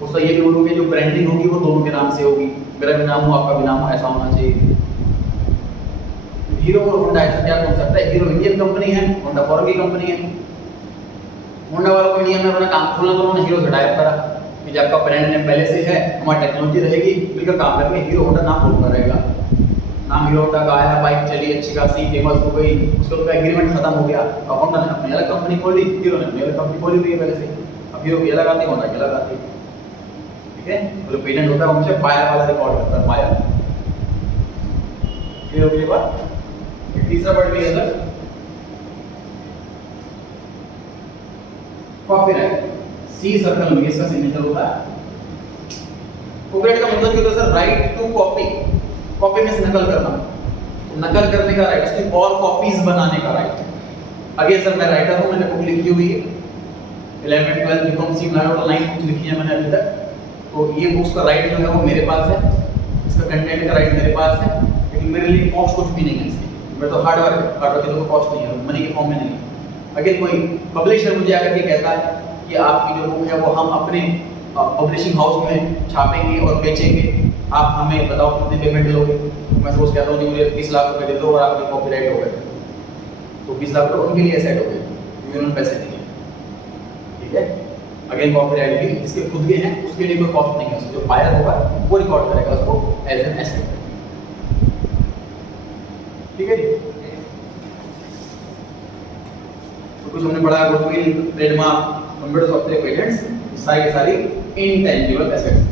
उसका ये भी बोलूँ कि जो ब्रांडिंग होगी वो दोनों के नाम से होगी, मेरा भी नाम हो आपका भी नाम हो, ऐसा होना चाहिए। हीरो और होंडा ऐसा क्या कॉन्सेप्ट है? हीरो इंडियन कंपनी है, होंडा फॉरेन की कंपनी है। होंडा वालों को इंडिया में अपना काम खोलना तो उन्होंने हीरो से टाइप करा कि जब आपका ब्रांड नेम पहले से है, हमारी टेक्नोलॉजी रहेगी, मिलकर काम करेंगे, हीरो होंडा नाम बोलता रहेगा। नाम हीरो होंडा का आया, बाइक चली अच्छी खासी फेमस हो गई, उसका तो एग्रीमेंट खत्म हो गया। अब होंडा ने अपनी अलग कंपनी खोली, हीरो ने अपनी अलग कंपनी खोली हुई है पहले से। अब हीरो की अलग आती है, होंडा की अलग आती है, ठीक है। तो पेटेंट होता है वो हमेशा बायर वाला रिकॉर्ड करता है, बायर। क्लियर हो गई बात? तीसरा वर्ड भी है सर कॉपीराइट। सी सर्कल में इसका सिग्नेचर होता है। कॉपीराइट का मतलब क्या होता है sir? Right to copy. Copy में से नकल करना, नकल करने का राइट, उसकी और कॉपीज बनाने का राइट। अगेन सर मैं राइटर हूं, मैंने बुक लिखी हुई है 11th 12th बीकॉम सी बनाया और 9th बुक लिखी है मैंने अभी तक। तो ये बुक्स का राइट जो है वो मेरे पास है, इसका कंटेंट का राइट मेरे पास है, लेकिन मेरे लिए कॉस्ट कुछ भी नहीं है इसकी। मैं तो हार्ड वर्क की तो कॉस्ट नहीं है, मनी के फॉर्म में नहीं है। अगर कोई पब्लिशर मुझे आकर के कहता है कि आपकी जो बुक है वो हम अपने पब्लिशिंग हाउस में छापेंगे और बेचेंगे, आप हमें बताओ कितने पेमेंट दोगे? मैं सोच कहता हूँ मुझे 20 लाख रुपए दे दो और आपके कॉपीराइट हो गए, तो 20 लाख रुपए उनके लिए सेट हो गए क्योंकि उन्होंने पैसे दिए, ठीक है। अगेन कॉपीराइट भी इसके खुद के हैं, उसके लिए कोई कॉस्ट नहीं है, उसको जो बायर होगा वो रिकॉर्ड करेगा उसको एज एन एसेट, ठीक है जी। तो कुछ हमने पढ़ा goodwill, trademark, computer software patents, सारी सारी इनटेंजिबल एसेट्स।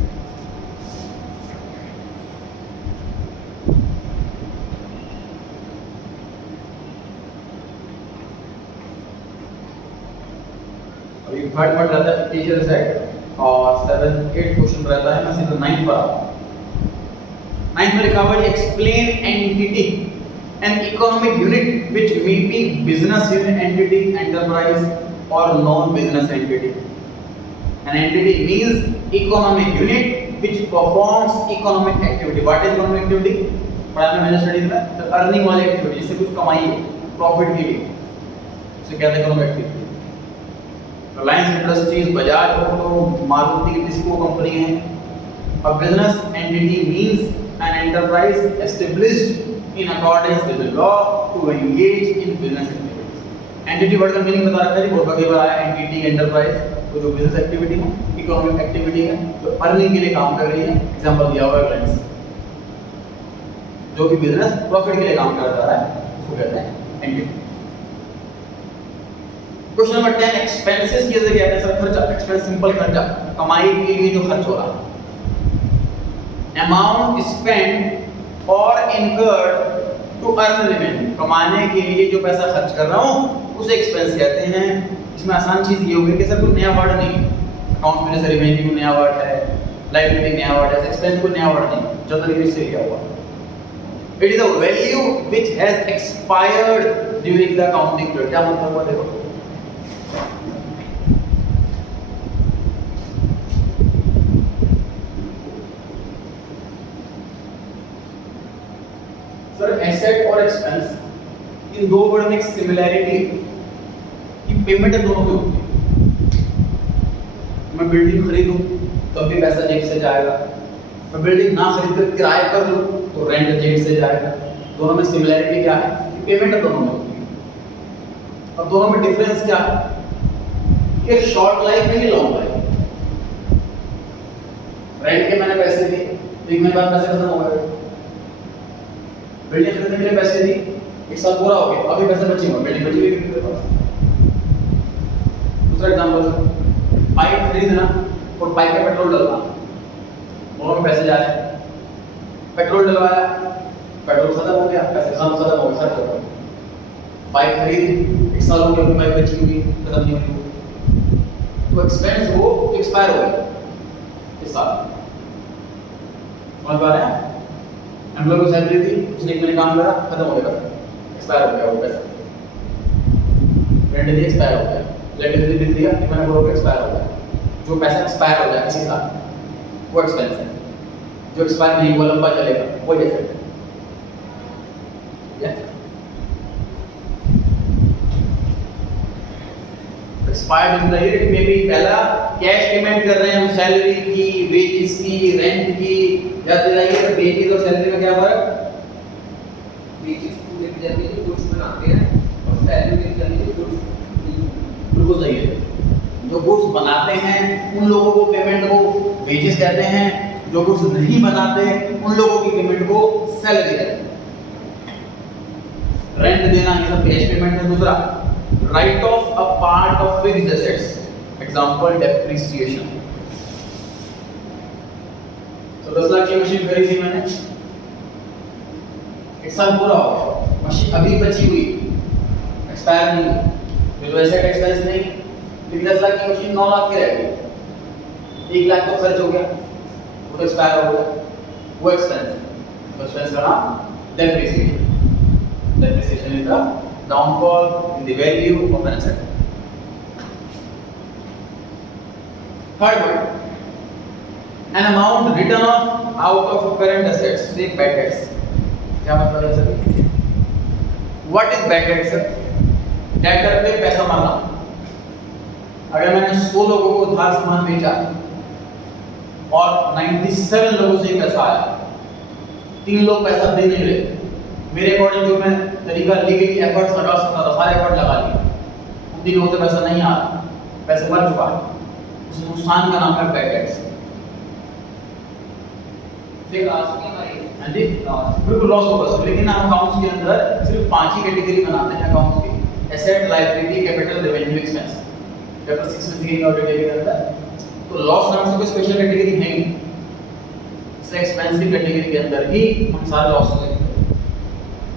अभी थर्ड पार्ट रहता है फिक्टिशियस एसेट और 7 8 क्वेश्चन रहता है। मैं सीधा 9 पर आता हूं। 9 में लिखा हुआ है explain entity an economic unit which may be business unit entity, enterprise or non-business entity. An entity means economic unit which performs economic activity. What is economic activity? पढ़ा मैंने स्टडीज में, तो अर्निंग वाली एक्टिविटी, जिससे कुछ कमाई हो, profit के लिए, उसे कहते हैं economic activity. Reliance industries, Bajaj auto, Maruti, TISCO company है। A business entity means an enterprise established in accordance with the law to engage in business activities. Entity word का मीनिंग बता रखा है, बहुत बार आया एंटिटी, एंटरप्राइज, तो जो बिजनेस एक्टिविटी है, इकोनॉमिक एक्टिविटी है, जो अर्निंग के लिए काम कर रही है। एग्जांपल दिया हुआ है रिलायंस, जो भी बिजनेस प्रॉफिट के लिए काम करता रहा है उसको कहते हैं एंटिटी। क्वेश्चन नंबर 10, एक्सपेंसेस की जगह कहते हैं सर खर्चा। एक्सपेंस सिंपल खर्चा, कमाई के लिए जो खर्च हो रहा है। अमाउंट स्पेंड और इनकर्ड टू अर्न रेवेन्यू, कमाने के लिए जो पैसा खर्च कर रहा हूँ उसे एक्सपेंस कहते हैं। इसमें आसान चीज ये होगी कि सर कोई नया वर्ड नहीं, अकाउंट्स में जैसे रेवेन्यू नया वर्ड है, लायबिलिटी नया वर्ड है, एक्सपेंस कोई नया वर्ड नहीं, जनरल इंग्लिश से लिया हुआ। It is a value which has expired during the accounting period. क्या मतलब हुआ देखो, सर एसेट और एक्सपेंस इन दो वर्ड में एक सिमिलैरिटी कि पेमेंट दोनों में होती है। मैं बिल्डिंग खरीदूं तो भी पैसा जेब से जाएगा, मैं बिल्डिंग ना खरीद कर किराए पर लूं तो रेंट जेब से जाएगा। दोनों में सिमिलैरिटी क्या है कि पेमेंट दोनों में होती है। अब दोनों में डिफरेंस क्या है, ये शॉर्ट लाइफ है, ये लॉन्ग लाइफ। रेंट के मैंने पैसे दिए, एक महीने बाद पैसे खत्म हो गए। बिल्डिंग खरीदने के लिए पैसे दी, एक साल पूरा हो गया, अभी पैसे बचे हुए, बिल्डिंग बची हुई है मेरे पास। दूसरा एग्जांपल, बाइक खरीदना और बाइक पे पेट्रोल डलवाना, दोनों में पैसे जा रहे हैं। पेट्रोल डलवाया, पेट्रोल खत्म हो गया, पैसे खत्म हो गए, खर्च हो गए। बाइक खरीदी, एक साल हो गया, बाइक बची हुई, खत्म नहीं हुई, तो एक्सपेंस वो एक्सपायर हो गया इस साल। समझ पा रहे हैं? एम्प्लॉय को सैलरी दी, उसने एक महीने काम करा, खत्म हो गया, एक्सपायर हो गया वो पैसा। रेंट दी, एक्सपायर हो गया। इलेक्ट्रिसिटी बिल दिया, एक महीने पूरा एक्सपायर हो गया। जो पैसा एक्सपायर हो जाए किसी साल वो एक्सपेंस है, जो एक्सपायर नहीं हुआ लंबा चलेगा वो एसेट है। एक्सपायर्ड इन द ईयर में भी पहला कैश पेमेंट कर रहे हैं हम, सैलरी की, वेजेस की, रेंट की। याद दिलाइए वेजेस और सैलरी में क्या फर्क? वेजेस को लेके जाते हैं गुड्स बनाते हैं और सैलरी लेके जाते हैं गुड्स। बिल्कुल सही है। जो गुड्स बनाते हैं उन लोगों को पेमेंट को वेजेस कहते हैं, जो गुड्स नहीं बनाते उन लोगों की पेमेंट को सैलरी कहते हैं। रेंट देना ये सब कैश पेमेंट है। दूसरा, right of a part of fixed assets, example depreciation. तो 10 लाख की मशीन खरीदी मैंने, एक साल पूरा हो गया, मशीन अभी बची हुई, एक्सपायर नहीं, फिर एसेट एक्सपेंस नहीं, फिर 10 लाख की मशीन 9 लाख की रह गई, 1 लाख तो खर्च हो गया, वो तो एक्सपायर हो गया, वो एक्सपेंस है। तो एक्सपेंस का नाम depreciation. Depreciation is the downfall in the value of an asset. Third one, an amount written off out of current assets, say bad debts. क्या मतलब है sir? What is bad debt sir? Debtor पे पैसा मांगना। अगर मैंने 100 लोगों को उधार सामान बेचा और 97 लोगों से पैसा आया, 3 लोग पैसा दे नहीं रहे, मेरे अकॉर्डिंग जो मैं तरीका लीगली एफर्ट्स लगा सकता था सारे एफर्ट लगा लिए, उन 3 लोगों से पैसा नहीं आ रहा, पैसे मर चुका है, उस नुकसान का नाम है बैड डेट्स। फिर लॉस की हमारी, हाँ जी बिल्कुल लॉस होगा सर। लेकिन हम अकाउंट्स के अंदर सिर्फ 5 ही कैटेगरी बनाते हैं अकाउंट्स की, asset, liability, capital, revenue, expense. Chapter 6 में दिए गए कैटेगरी के अंदर तो लॉस नाम से कोई स्पेशल कैटेगरी है नहीं, इसलिए एक्सपेंसिव कैटेगरी के अंदर ही हम सारे लॉस लेंगे।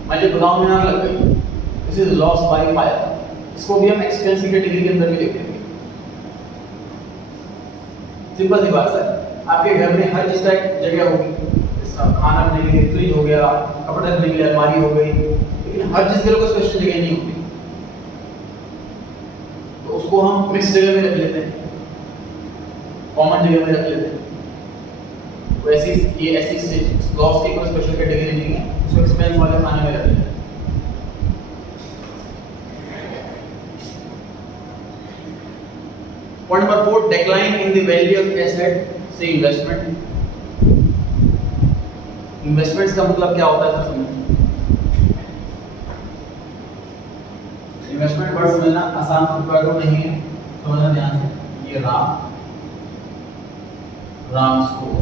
मुझे गोदाम में आग लग गई, this is loss by fire, इसको भी हम एक्सपेंस की कैटेगरी के अंदर भी लिखेंगे। सिंपल सी बात सर, आपके घर में हर चीज का एक जगह होगी, खाना रखने के लिए फ्रिज हो गया, कपड़े रखने के लिए अलमारी हो गई, लेकिन हर चीज के लिए कोई स्पेशल जगह नहीं होती, तो उसको हम मिक्स जगह में रख लेते हैं, कॉमन जगह में रख लेते हैं। तो ऐसी ये ऐसी लॉस की कोई स्पेशल कैटेगरी नहीं है, उसको एक्सपेंस वाले खाने में रख लेते हैं। Point number 4, decline in the value of asset से इन्वेस्टमेंट। इन्वेस्टमेंट्स का मतलब क्या होता है सर समझ? इन्वेस्टमेंट वर्ड समझना आसान वर्ड नहीं है, समझना ध्यान से। ये राम स्कोर,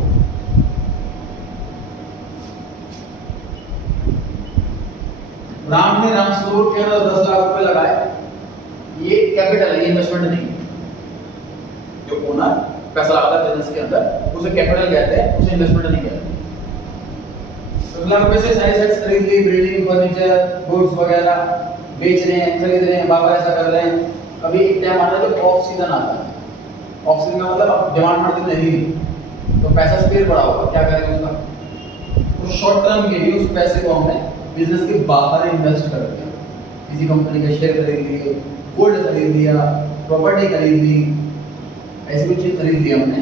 राम ने राम स्टोर के अंदर 10 लाख रुपए लगाए, ये कैपिटल है, ये इन्वेस्टमेंट नहीं है। जो ओनर पैसा लगाता है बिजनेस के अंदर उसे कैपिटल कहते हैं, उसे इन्वेस्टमेंट नहीं कहते। 10 लाख रुपए से सारी सेट्स खरीद ली, बिल्डिंग, फर्नीचर, गुड्स वगैरह बेच रहे हैं, खरीद रहे हैं, बाबा ऐसा कर रहे हैं। अभी एक टाइम आता है तो ऑफ सीजन आता है। ऑफ सीजन का मतलब अब डिमांड बढ़ती नहीं, तो पैसा स्पेयर पड़ा होगा, क्या करेंगे उसका? तो शॉर्ट टर्म के लिए उस पैसे को हमने बिजनेस के बाहर इन्वेस्ट कर दिया। किसी कंपनी का शेयर खरीद लिए, गोल्ड खरीद लिया, प्रॉपर्टी खरीद ली, ऐसी कोई चीज खरीद ली हमने,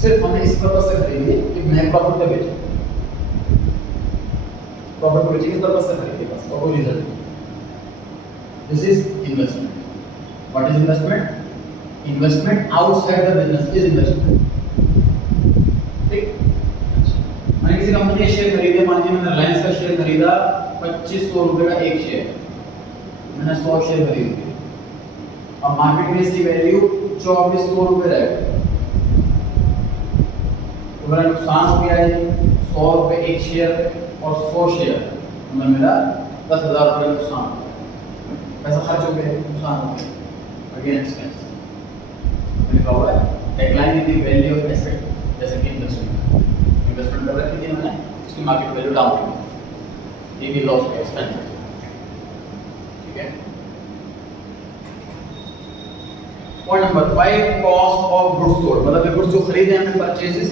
सिर्फ हमने इस पर्पस से खरीद ली कि मैं प्रॉफिट पे बेचूं, प्रॉफिट पे बेचेंगे, इस पर्पस से खरीद ली बस, और कोई रिजल्ट नहीं। This is investment. What is investment? Investment outside the business is investment. ठीक, मैंने किसी कंपनी के शेयर खरीदे, मान लीजिए मैंने रिलायंस का शेयर खरीदा 2500 रुपए का एक शेयर, मैंने 100 शेयर खरीद लिए। अब मार्केट में इसकी वैल्यू 2400 रुपए रह गई, तो मेरा नुकसान हो गया है 100 रुपए एक शेयर और 100 शेयर, मतलब मेरा 10,000 रुपए नुकसान हो गया। पैसा खर्च हो गया, नुकसान हो गया, अगेन एक्सपेंस। लिखा हुआ है tagline is the value of asset, जैसे कि इन्वेस्टमेंट कर रखी थी मैंने, उसकी मार्केट वैल्यू डाउन हुई, ये भी लॉस है, एक्सपेंस। ठीक है। Point number 5, cost of goods sold, मतलब ये गुड्स जो खरीदे हमने, परचेजेस,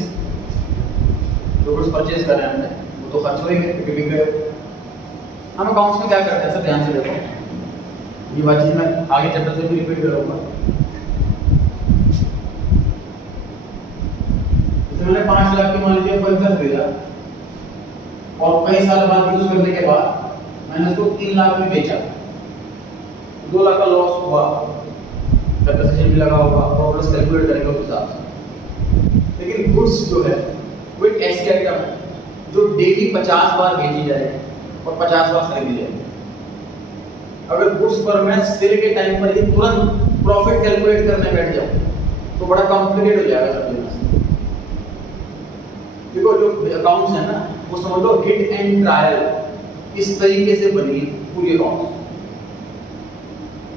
जो गुड्स परचेज कर रहे हैं हमने, वो तो खर्च हो ही गए क्योंकि बिक गए। हम अकाउंट्स में क्या करते हैं, सब ध्यान से देखो, ये बात चीज मैं आगे चैप्टर से भी रिपीट करूंगा। जैसे मैंने 5 लाख की मान लीजिए फर्नीचर खरीदा और कई साल बाद यूज करने के बाद मैंने उसको 3 लाख में बेचा, 2 लाख का लॉस हुआ, डेप्रिसिएशन भी लगा होगा, प्रॉफिट कैलकुलेट करेंगे उस हिसाब से। लेकिन गुड्स जो है वो एक ऐसी आइटम है जो डेली 50 बार बेची जाए और 50 बार खरीदी जाए। अगर गुड्स पर मैं सेल के टाइम पर ही तुरंत प्रॉफिट कैलकुलेट करने बैठ जाऊं तो बड़ा कॉम्प्लिकेट हो जाएगा सब बिजनेस। देखो जो अकाउंट्स है ना, वो समझ लो हिट एंड ट्रायल, इस तरीके से बनी पूरी अकाउंट्स।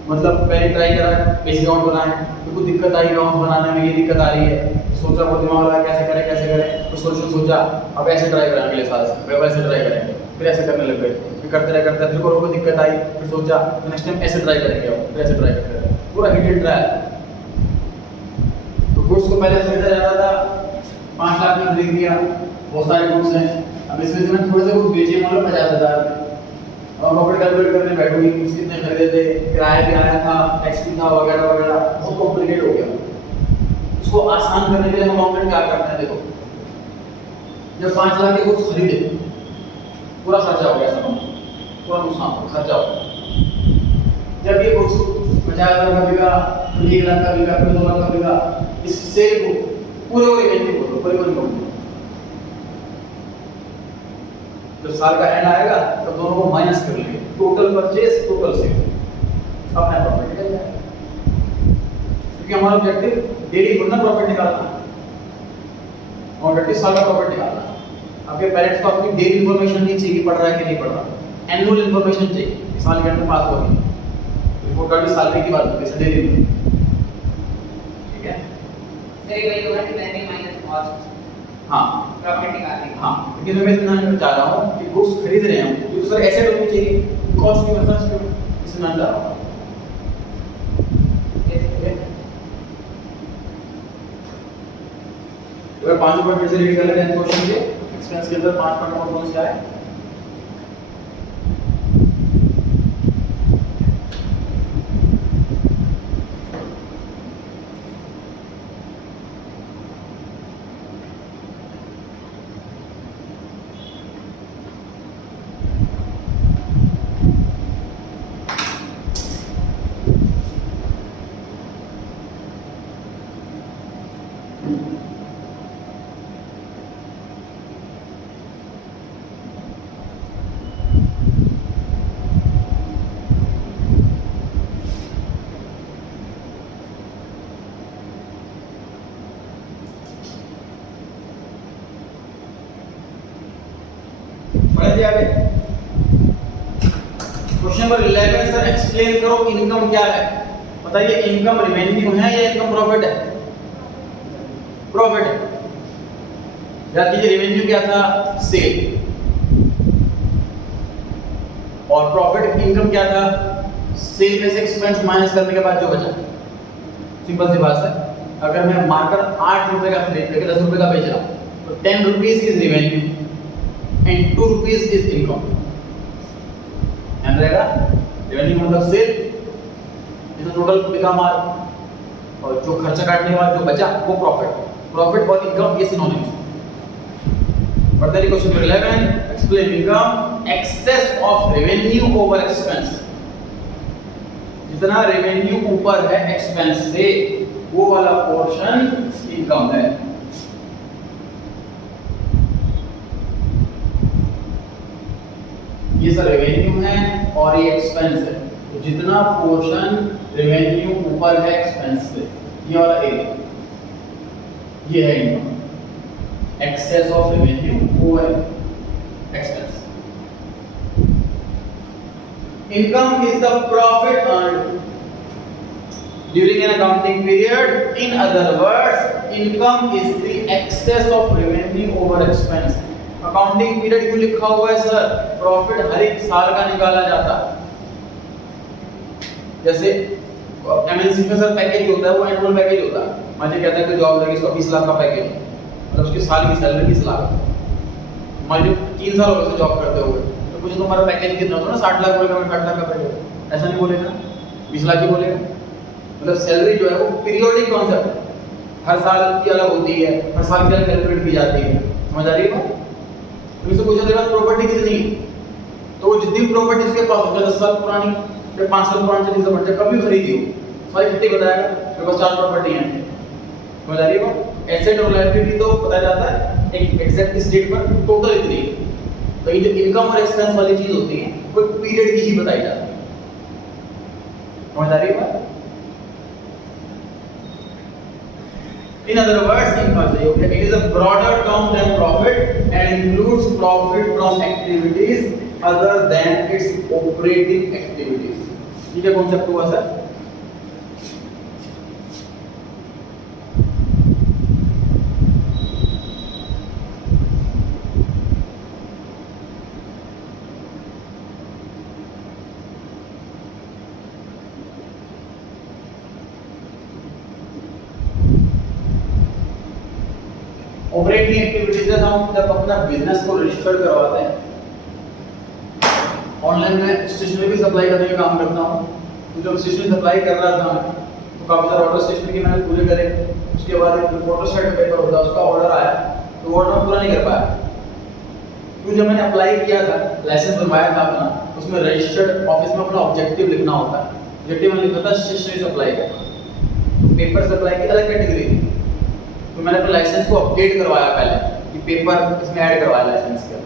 मतलब पहले ट्राई करा बेसिक अकाउंट बनाए, तो कुछ दिक्कत आई अकाउंट बनाने में, ये दिक्कत आ रही है, सोचा वो दिमाग लगा कैसे करें तो सोल्यूशन सोचा, अब ऐसे ट्राई करेंगे अगले साल से, फिर वैसे ट्राई करेंगे, फिर ऐसे करने लग गए, फिर करते रहे फिर को दिक्कत आई, फिर सोचा नेक्स्ट टाइम ऐसे ट्राई करेंगे, फिर ऐसे ट्राई करते रहे, पूरा हिट एंड ट्रायल। तो गुड्स को पहले खरीदा जाता था, 5 लाख में खरीद लिया, बहुत सारे गुड्स हैं, अब इसमें से मैं थोड़े से गुड्स बेचे, मतलब 50,000, और प्रॉफिट कैलकुलेट करने बैठूंगी गुड्स कितने खरीदे थे, किराया भी आया था, टैक्स भी था वगैरह वगैरह, बहुत कॉम्प्लिकेट हो गया। उसको आसान करने के लिए हम अकाउंटेंट क्या करते हैं, देखो जब 5 लाख के गुड्स खरीदे, पूरा खर्चा हो गया सब, पूरा नुकसान खर्चा हो गया। जब ये गुड्स 50,000 का बिका, 1 लाख का बिका, फिर 2 लाख का बिका, इस सेल को पूरे इवेंट को पूरे जब साल का एंड आएगा तब दोनों को माइनस कर लेंगे, टोटल परचेज टोटल सेल, अपना प्रॉफिट निकल जाएगा। क्योंकि हमारा ऑब्जेक्टिव डेली थोड़ा प्रॉफिट निकालना, ऑब्जेक्टिव साल का प्रॉफिट निकालना। आपके पेरेंट्स को आपकी डेली इंफॉर्मेशन नहीं चाहिए कि पढ़ रहा है कि नहीं पढ़ रहा, एनुअल इंफॉर्मेशन चाहिए, साल के अंदर पास हो गई रिपोर्ट कार्ड की सैलरी की बात होती है डेली में। ठीक है, सही वही होगा कि मैंने माइनस कॉस्ट, हाँ प्रॉफिट निकालेंगे। हाँ, लेकिन मैं इतना चाह रहा हूँ कि गुड्स खरीद रहे हैं हम, तो सर एसेट होनी चाहिए, कॉस्ट की मतलब इसमें मैं चाह रहा हूँ। तो 5 पॉइंट फिर से रीड कर लेते हैं क्वेश्चन के, एक्सपेंस के अंदर 5 पॉइंट कौन से आए। पढ़े थे आगे क्वेश्चन नंबर 11 सर एक्सप्लेन करो इनकम क्या है। बताइए इनकम रेवेन्यू है या इनकम प्रॉफिट है? प्रॉफिट है। याद कीजिए रेवेन्यू क्या था? सेल। और प्रॉफिट इनकम क्या था? सेल में से एक्सपेंस माइनस करने के बाद जो बचा। सिंपल सी बात है। अगर मैं मार्कर 8 रुपए का खरीद करके 10 रुपए का बेच रहा हूं तो 10 rupees is revenue and 2 rupees is income. ध्यान रहेगा, रेवेन्यू मतलब सेल, ये तो टोटल बिका माल, और जो खर्चा काटने के बाद जो बचा वो प्रॉफिट। प्रॉफिट और इनकम ये सिनोनिम्स। बढ़ते question number 11 explain income excess of revenue over expense. जितना रेवेन्यू ऊपर है एक्सपेंस से वो वाला पोर्शन इनकम है। ये सर रेवेन्यू है और ये एक्सपेंस है, तो जितना पोर्शन रेवेन्यू ऊपर है एक्सपेंस से, ये वाला एरिया ये है income. Excess of revenue over expense. Income is the profit earned during an accounting period. In other words, income is the excess of revenue over expense. Accounting period क्यों लिखा हुआ है सर? प्रॉफिट हर एक साल का निकाला जाता है। जैसे एमएनसी में सर पैकेज होता है, वो एनुअल पैकेज होता है। मुझे कहता है कि जॉब लगी, इसका 20 लाख का पैकेज है, मतलब उसकी साल की सैलरी 20 लाख। मुझे 3 साल हो गए जॉब करते हुए, तो कुछ तुम्हारा पैकेज कितना होता है ना, 60 लाख बोलेगा, मैं 60 लाख का पैकेज, ऐसा नहीं बोलेगा, 20 लाख ही बोलेगा। मतलब सैलरी जो है वो पीरियोडिक कॉन्सेप्ट है, हर साल की अलग होती है, हर साल की अलग कैलकुलेट की जाती है। समझ आ रही है बात? तो इससे पूछा तेरे पास प्रॉपर्टी कितनी है, तो वो जितनी प्रॉपर्टी उसके पास होगा 10 साल पुरानी या 5 साल पुरानी चीज समझ, कभी खरीदी हो सारी कितनी बताएगा, मेरे पास 4 प्रॉपर्टी हैं। समझ आ रही है बात? एसेट और लायबिलिटी तो बताया जाता है एक एग्जैक्ट स्टेट पर टोटल इतनी है, तो ये जो इनकम और एक्सपेंस वाली चीज होती है वो पीरियड की ही बताई जाती है। समझ आ रही है बात? In other words, it is a broader term than profit and includes profit from activities other than its operating activities. ये क्या कॉन्सेप्ट हुआ सर? ऑपरेटिंग एक्टिविटीज है, हम जब अपना बिजनेस को रजिस्टर्ड करवाते हैं, ऑनलाइन में स्टेशनरी सप्लाई करने का काम करता हूँ। तो जब स्टेशनरी सप्लाई कर रहा था मैं, तो काफी सारे ऑर्डर स्टेशनरी के मैंने पूरे करे। उसके बाद एक फोटोस्टेट पेपर होता है, उसका ऑर्डर आया, तो ऑर्डर पूरा नहीं कर पाया। तो जब मैंने अप्लाई किया था, लाइसेंस बनवाया था अपना, उसमें रजिस्टर्ड ऑफिस में अपना ऑब्जेक्टिव लिखना होता है। ऑब्जेक्टिव में लिखा था स्टेशनरी सप्लाई करना, तो पेपर सप्लाई की अलग कैटेगरी थी। तो मैंने अपने लाइसेंस को अपडेट करवाया पहले कि पेपर इसमें ऐड करवाया लाइसेंस के,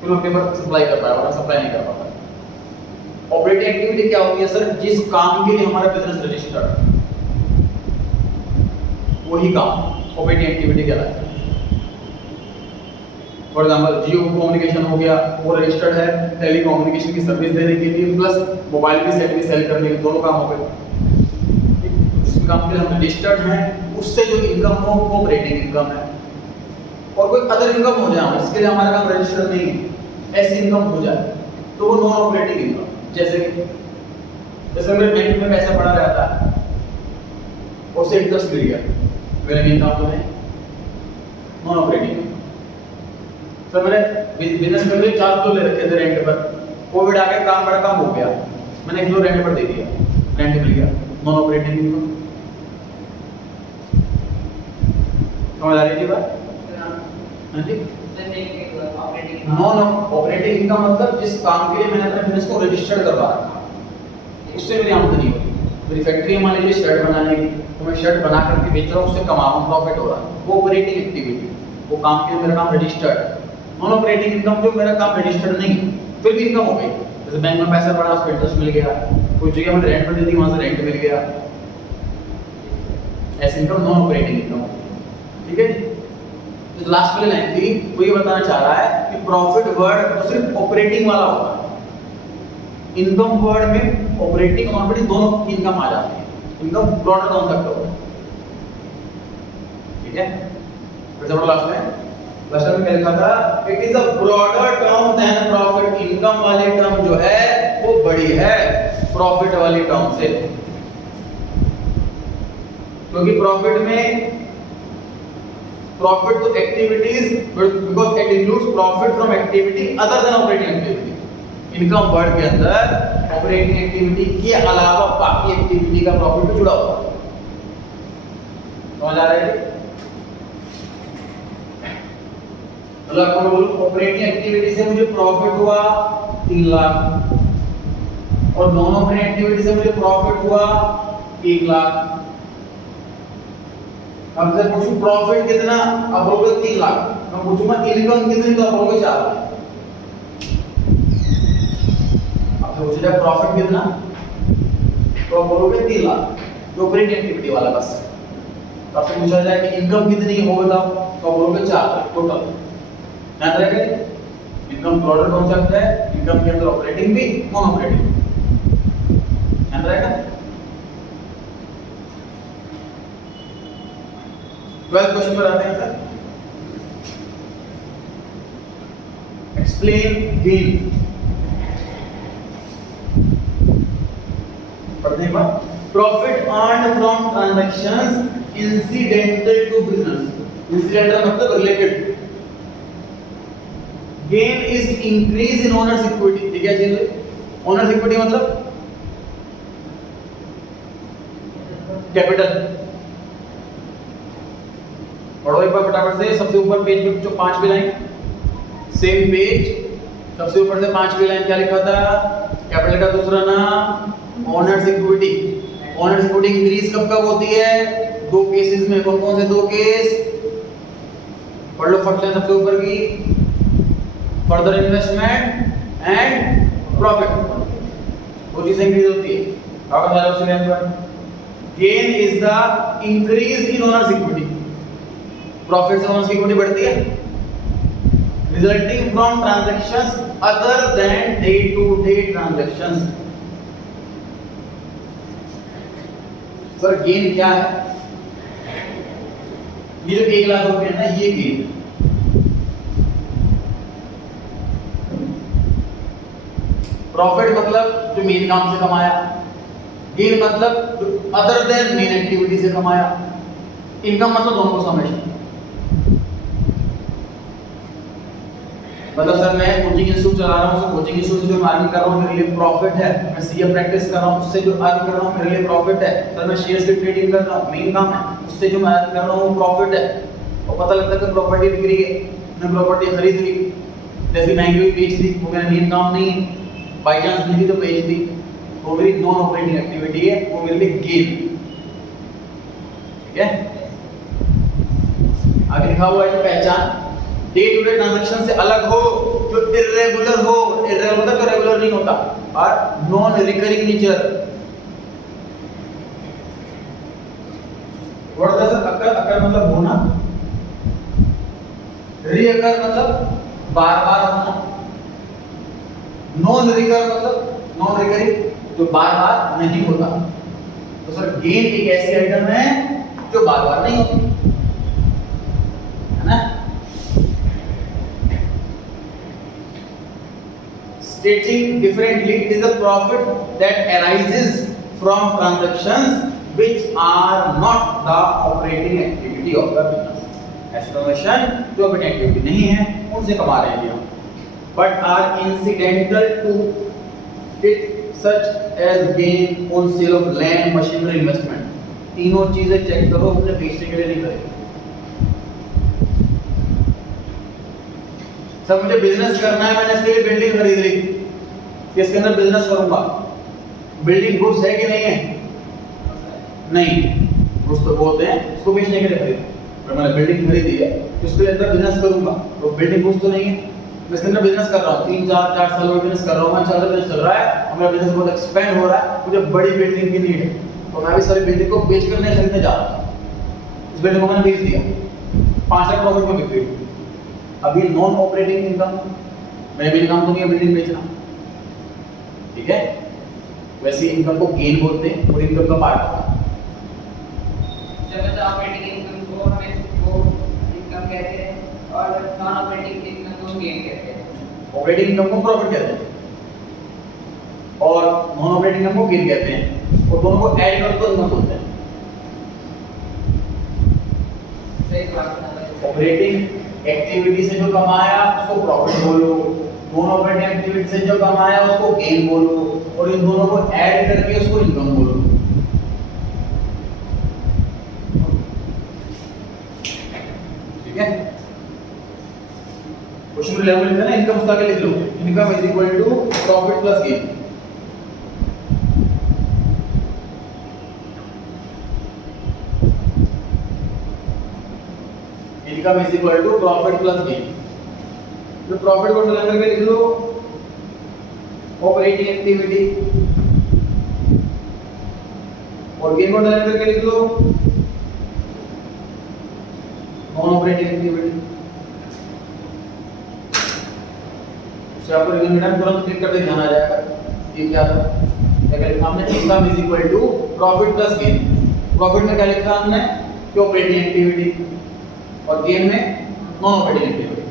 फिर मैं पेपर सप्लाई कर पाया, वरना सप्लाई नहीं कर पाता। ऑपरेटिंग एक्टिविटी क्या होती है सर? जिस काम के लिए हमारा बिजनेस रजिस्टर्ड, वही काम ऑपरेटिंग एक्टिविटी कहलाता है। फॉर एग्जांपल जियो कम्युनिकेशन हो गया, वो रजिस्टर्ड है टेली कम्युनिकेशन की सर्विस देने के लिए, प्लस मोबाइल की सेट भी सेल करने के, दोनों काम हो गए। जिस काम के लिए हम रजिस्टर्ड हैं, उससे जो इनकम हो वो ऑपरेटिंग इनकम है। और कोई अदर इनकम हो जाए, इसके लिए हमारा काम रजिस्टर्ड नहीं है, ऐसी इनकम हो जाए तो वो नॉन ऑपरेटिंग इनकम। जैसे मेरे बैंक में पैसा पड़ा रहता है, उससे इंटरेस्ट मिल गया, मेरा भी इनकम तो है, नॉन ऑपरेटिंग इनकम। तो मैंने बिजनेस में 4 फ्लोर ले रखे थे रेंट पर, कोविड आ गया, काम बड़ा कम हो गया, मैंने 1 फ्लोर रेंट पर दे दिया, रेंट मिल गया, नॉन ऑपरेटिंग इनकम। समझ आ रही थी बात? हाँ जी। नॉन ऑपरेटिंग इनकम मतलब जिस काम के लिए मैंने अपने बिजनेस को रजिस्टर्ड करवा रखा, उससे मेरी आमदनी होगी। मेरी फैक्ट्री है मान लीजिए शर्ट बनाने की, तो मैं शर्ट बना करके बेच रहा हूँ, उससे कमा रहा हूँ, प्रॉफिट हो रहा है, वो ऑपरेटिंग एक्टिविटी, वो काम के लिए मेरा काम रजिस्टर्ड है। नॉन ऑपरेटिंग इनकम जो मेरा काम रजिस्टर्ड नहीं, फिर भी इनकम हो गई। जैसे बैंक में पैसा पड़ा, उसको इंटरेस्ट मिल गया, कोई जगह मैंने रेंट पर दे दी, वहाँ से रेंट मिल गया, ऐसी इनकम नॉन ऑपरेटिंग इनकम। ठीक है, तो लास्ट वाली लाइन थी, वो ये बताना चाह रहा है कि प्रॉफिट वर्ड तो सिर्फ ऑपरेटिंग वाला होता है, इनकम वर्ड में ऑपरेटिंग और ऑपरेटिंग दोनों इनकम आ जाते हैं। इनकम ब्रॉडर कॉन्सेप्ट होता है, ठीक है। फिर से लास्ट में क्या लिखा था, it is a broader term than profit. Income वाली टर्म जो है वो बड़ी है प्रॉफिट वाली टर्म से, क्योंकि प्रॉफिट में प्रॉफिट तो activities, because it includes profit from activity other than operating activity. Income word के अंदर ऑपरेटिंग एक्टिविटी के अलावा बाकी एक्टिविटी का प्रॉफिट भी जुड़ा हुआ है। समझ आ रहा है? मतलब आपको मैं बोलूं ऑपरेटिंग एक्टिविटी से मुझे प्रॉफिट हुआ 3 लाख और नॉन ऑपरेटिंग एक्टिविटी से मुझे प्रॉफिट हुआ 1 लाख। अब जब पूछूं प्रॉफिट कितना, आप बोलोगे 3 लाख। मैं पूछूंगा इनकम कितनी, तो आप बोलोगे 4 लाख। पूछा जाए प्रॉफिट कितना, तो आप बोलोगे 3 लाख, जो ऑपरेटिंग एक्टिविटी वाला बस। आपसे पूछा जाए कि इनकम कितनी हो बताओ, तो आप बोलोगे 4 लाख टोटल। ध्यान रखें, इनकम ब्रॉडर कॉन्सेप्ट है, इनकम के अंदर ऑपरेटिंग भी नॉन ऑपरेटिंग। ध्यान रखें। 12th क्वेश्चन पर आते हैं सर। Explain gain. पढ़ने का profit earned from transactions incidental to business. Incidental मतलब related. Gain is increase in owners equity. ठीक है चीज, ओनर्स इक्विटी मतलब कैपिटल। पढ़ो एक बार फटाफट से, सबसे ऊपर पेज पे जो 5वीं लाइन, सेम पेज, सबसे ऊपर से 5वीं लाइन क्या लिखा था, कैपिटल का दूसरा नाम owners equity. Owners equity increase कब कब होती है, 2 केसेस में। कौन कौन से 2 केस, पढ़ लो फर्स्ट लाइन सबसे ऊपर की, फर्दर इन्वेस्टमेंट एंड प्रॉफिट, वो चीजें इंक्रीज होती है। कागज वाला उसी लाइन पर, gain is the increase in owners equity. Profit से ओनर्स की इक्विटी बढ़ती है, resulting from transactions other than day to day transactions. Sir gain क्या है, ये जो 1 लाख रुपए है ना, ये गेन। प्रॉफिट मतलब जो मेन काम से कमाया, गेन मतलब अदर देन मेन एक्टिविटी से कमाया, इनकम मतलब दोनों को समेशन। मतलब सर मैं कोचिंग इंस्टीट्यूट चला रहा हूँ, तो कोचिंग इंस्टीट्यूट जो अर्न कर रहा हूँ मेरे लिए प्रॉफिट है। मैं सीए प्रैक्टिस कर रहा हूँ, उससे जो अर्न कर रहा हूँ मेरे लिए प्रॉफिट है। सर मैं शेयर्स की ट्रेडिंग कर रहा हूँ, मेन काम है, उससे जो मैं अर्न कर रहा हूँ प्रॉफिट है। और पता लगता है कि प्रॉपर्टी बिक रही है, मैं प्रॉपर्टी खरीद ली, जैसे महंगी हुई बेच दी, वो मेरा मेन काम नहीं है, बाई चांस मिली तो बेच दी, वो मेरी नॉन ऑपरेटिंग एक्टिविटी है, वो मेरे लिए गेन। ठीक है, आगे लिखा हुआ है पहचान डे टू डे ट्रांजैक्शन से अलग हो, जो इर्रेगुलर हो। इर्रेगुलर मतलब जो रेगुलर नहीं होता, और non recurring nature. Word sir occur, occur मतलब होना, रीअकर मतलब बार बार होना, नॉन रिकर मतलब नॉन रिकरिंग, जो बार बार नहीं होता। तो सर गेन एक ऐसी आइटम है जो बार बार नहीं होती, है ना। Stating differently, it is a profit that arises from transactions which are not the operating activity of the business. Explanation, जो operating activity नहीं है उनसे कमा रहे हैं हम, but are incidental to it, such as gain on sale of land, machinery, investment. तीनों चीजें चेक करो, अपने बेचने के लिए नहीं करें। सर मुझे बिजनेस करना है, मैंने इसके लिए बिल्डिंग खरीद ली, इसके अंदर बिजनेस करूंगा। बिल्डिंग गुड्स है कि नहीं है? नहीं, गुड्स तो बोलते हैं इसको बेचने के लिए खरीदा। पर मैंने बिल्डिंग खरीदी है, उसके अंदर बिजनेस करूंगा, तो बिल्डिंग गुड्स तो नहीं है। मैं इसके अंदर बिजनेस कर रहा हूँ, 3-4 साल में बिजनेस कर रहा हूँ, अच्छा बिजनेस चल रहा है और मेरा बिजनेस बहुत एक्सपेंड हो रहा है, मुझे बड़ी बिल्डिंग की नीड है, तो मैं भी सारी बिल्डिंग को बेच कर नहीं खरीदने जा रहा हूँ। इस बिल्डिंग को मैंने बेच दिया, 5 लाख प्रॉफिट में बिक गई। अब ये नॉन ऑपरेटिंग इनकम, मेरा मेन काम तो नहीं है बिल्डिंग बेचना। ठीक है, वैसे इनकम को गेन बोलते हैं और इनकम का पार्ट होता है। जब मतलब ऑपरेटिंग इनकम को हमें वो इनकम कहते हैं और नॉन ऑपरेटिंग इनकम को गेन कहते हैं। ऑपरेटिंग इनकम को प्रॉफिट कहते हैं और नॉन ऑपरेटिंग इनकम को गेन कहते हैं, और दोनों को ऐड कर तो इनकम बोलते हैं। सही बात है। ऑपरेटिंग एक्टिविटी से जो कमाया उसको प्रॉफिट बोलो, नॉन ऑपरेटिंग एक्टिविटी से जो कमाया उसको गेन बोलो, और इन दोनों को ऐड करके उसको इनकम बोलो। ठीक है, क्वेश्चन 11 लिखा ना, इनकम उसका आगे लिख लो, income is equal to profit plus gain. Income is equal to profit plus gain. तो प्रॉफिट को अंडरलाइन करके लिख लो ऑपरेटिंग एक्टिविटी, और गेन को अंडरलाइन करके लिख लो नॉन ऑपरेटिंग एक्टिविटी। उससे आपको रिजल्ट मिला, तुरंत क्लिक करके ध्यान आ जाएगा ये क्या था। क्या लिखा हमने, income is equal to profit plus gain. Profit में क्या लिखा हमने कि ऑपरेटिंग एक्टिविटी, और गेन में non operating activity.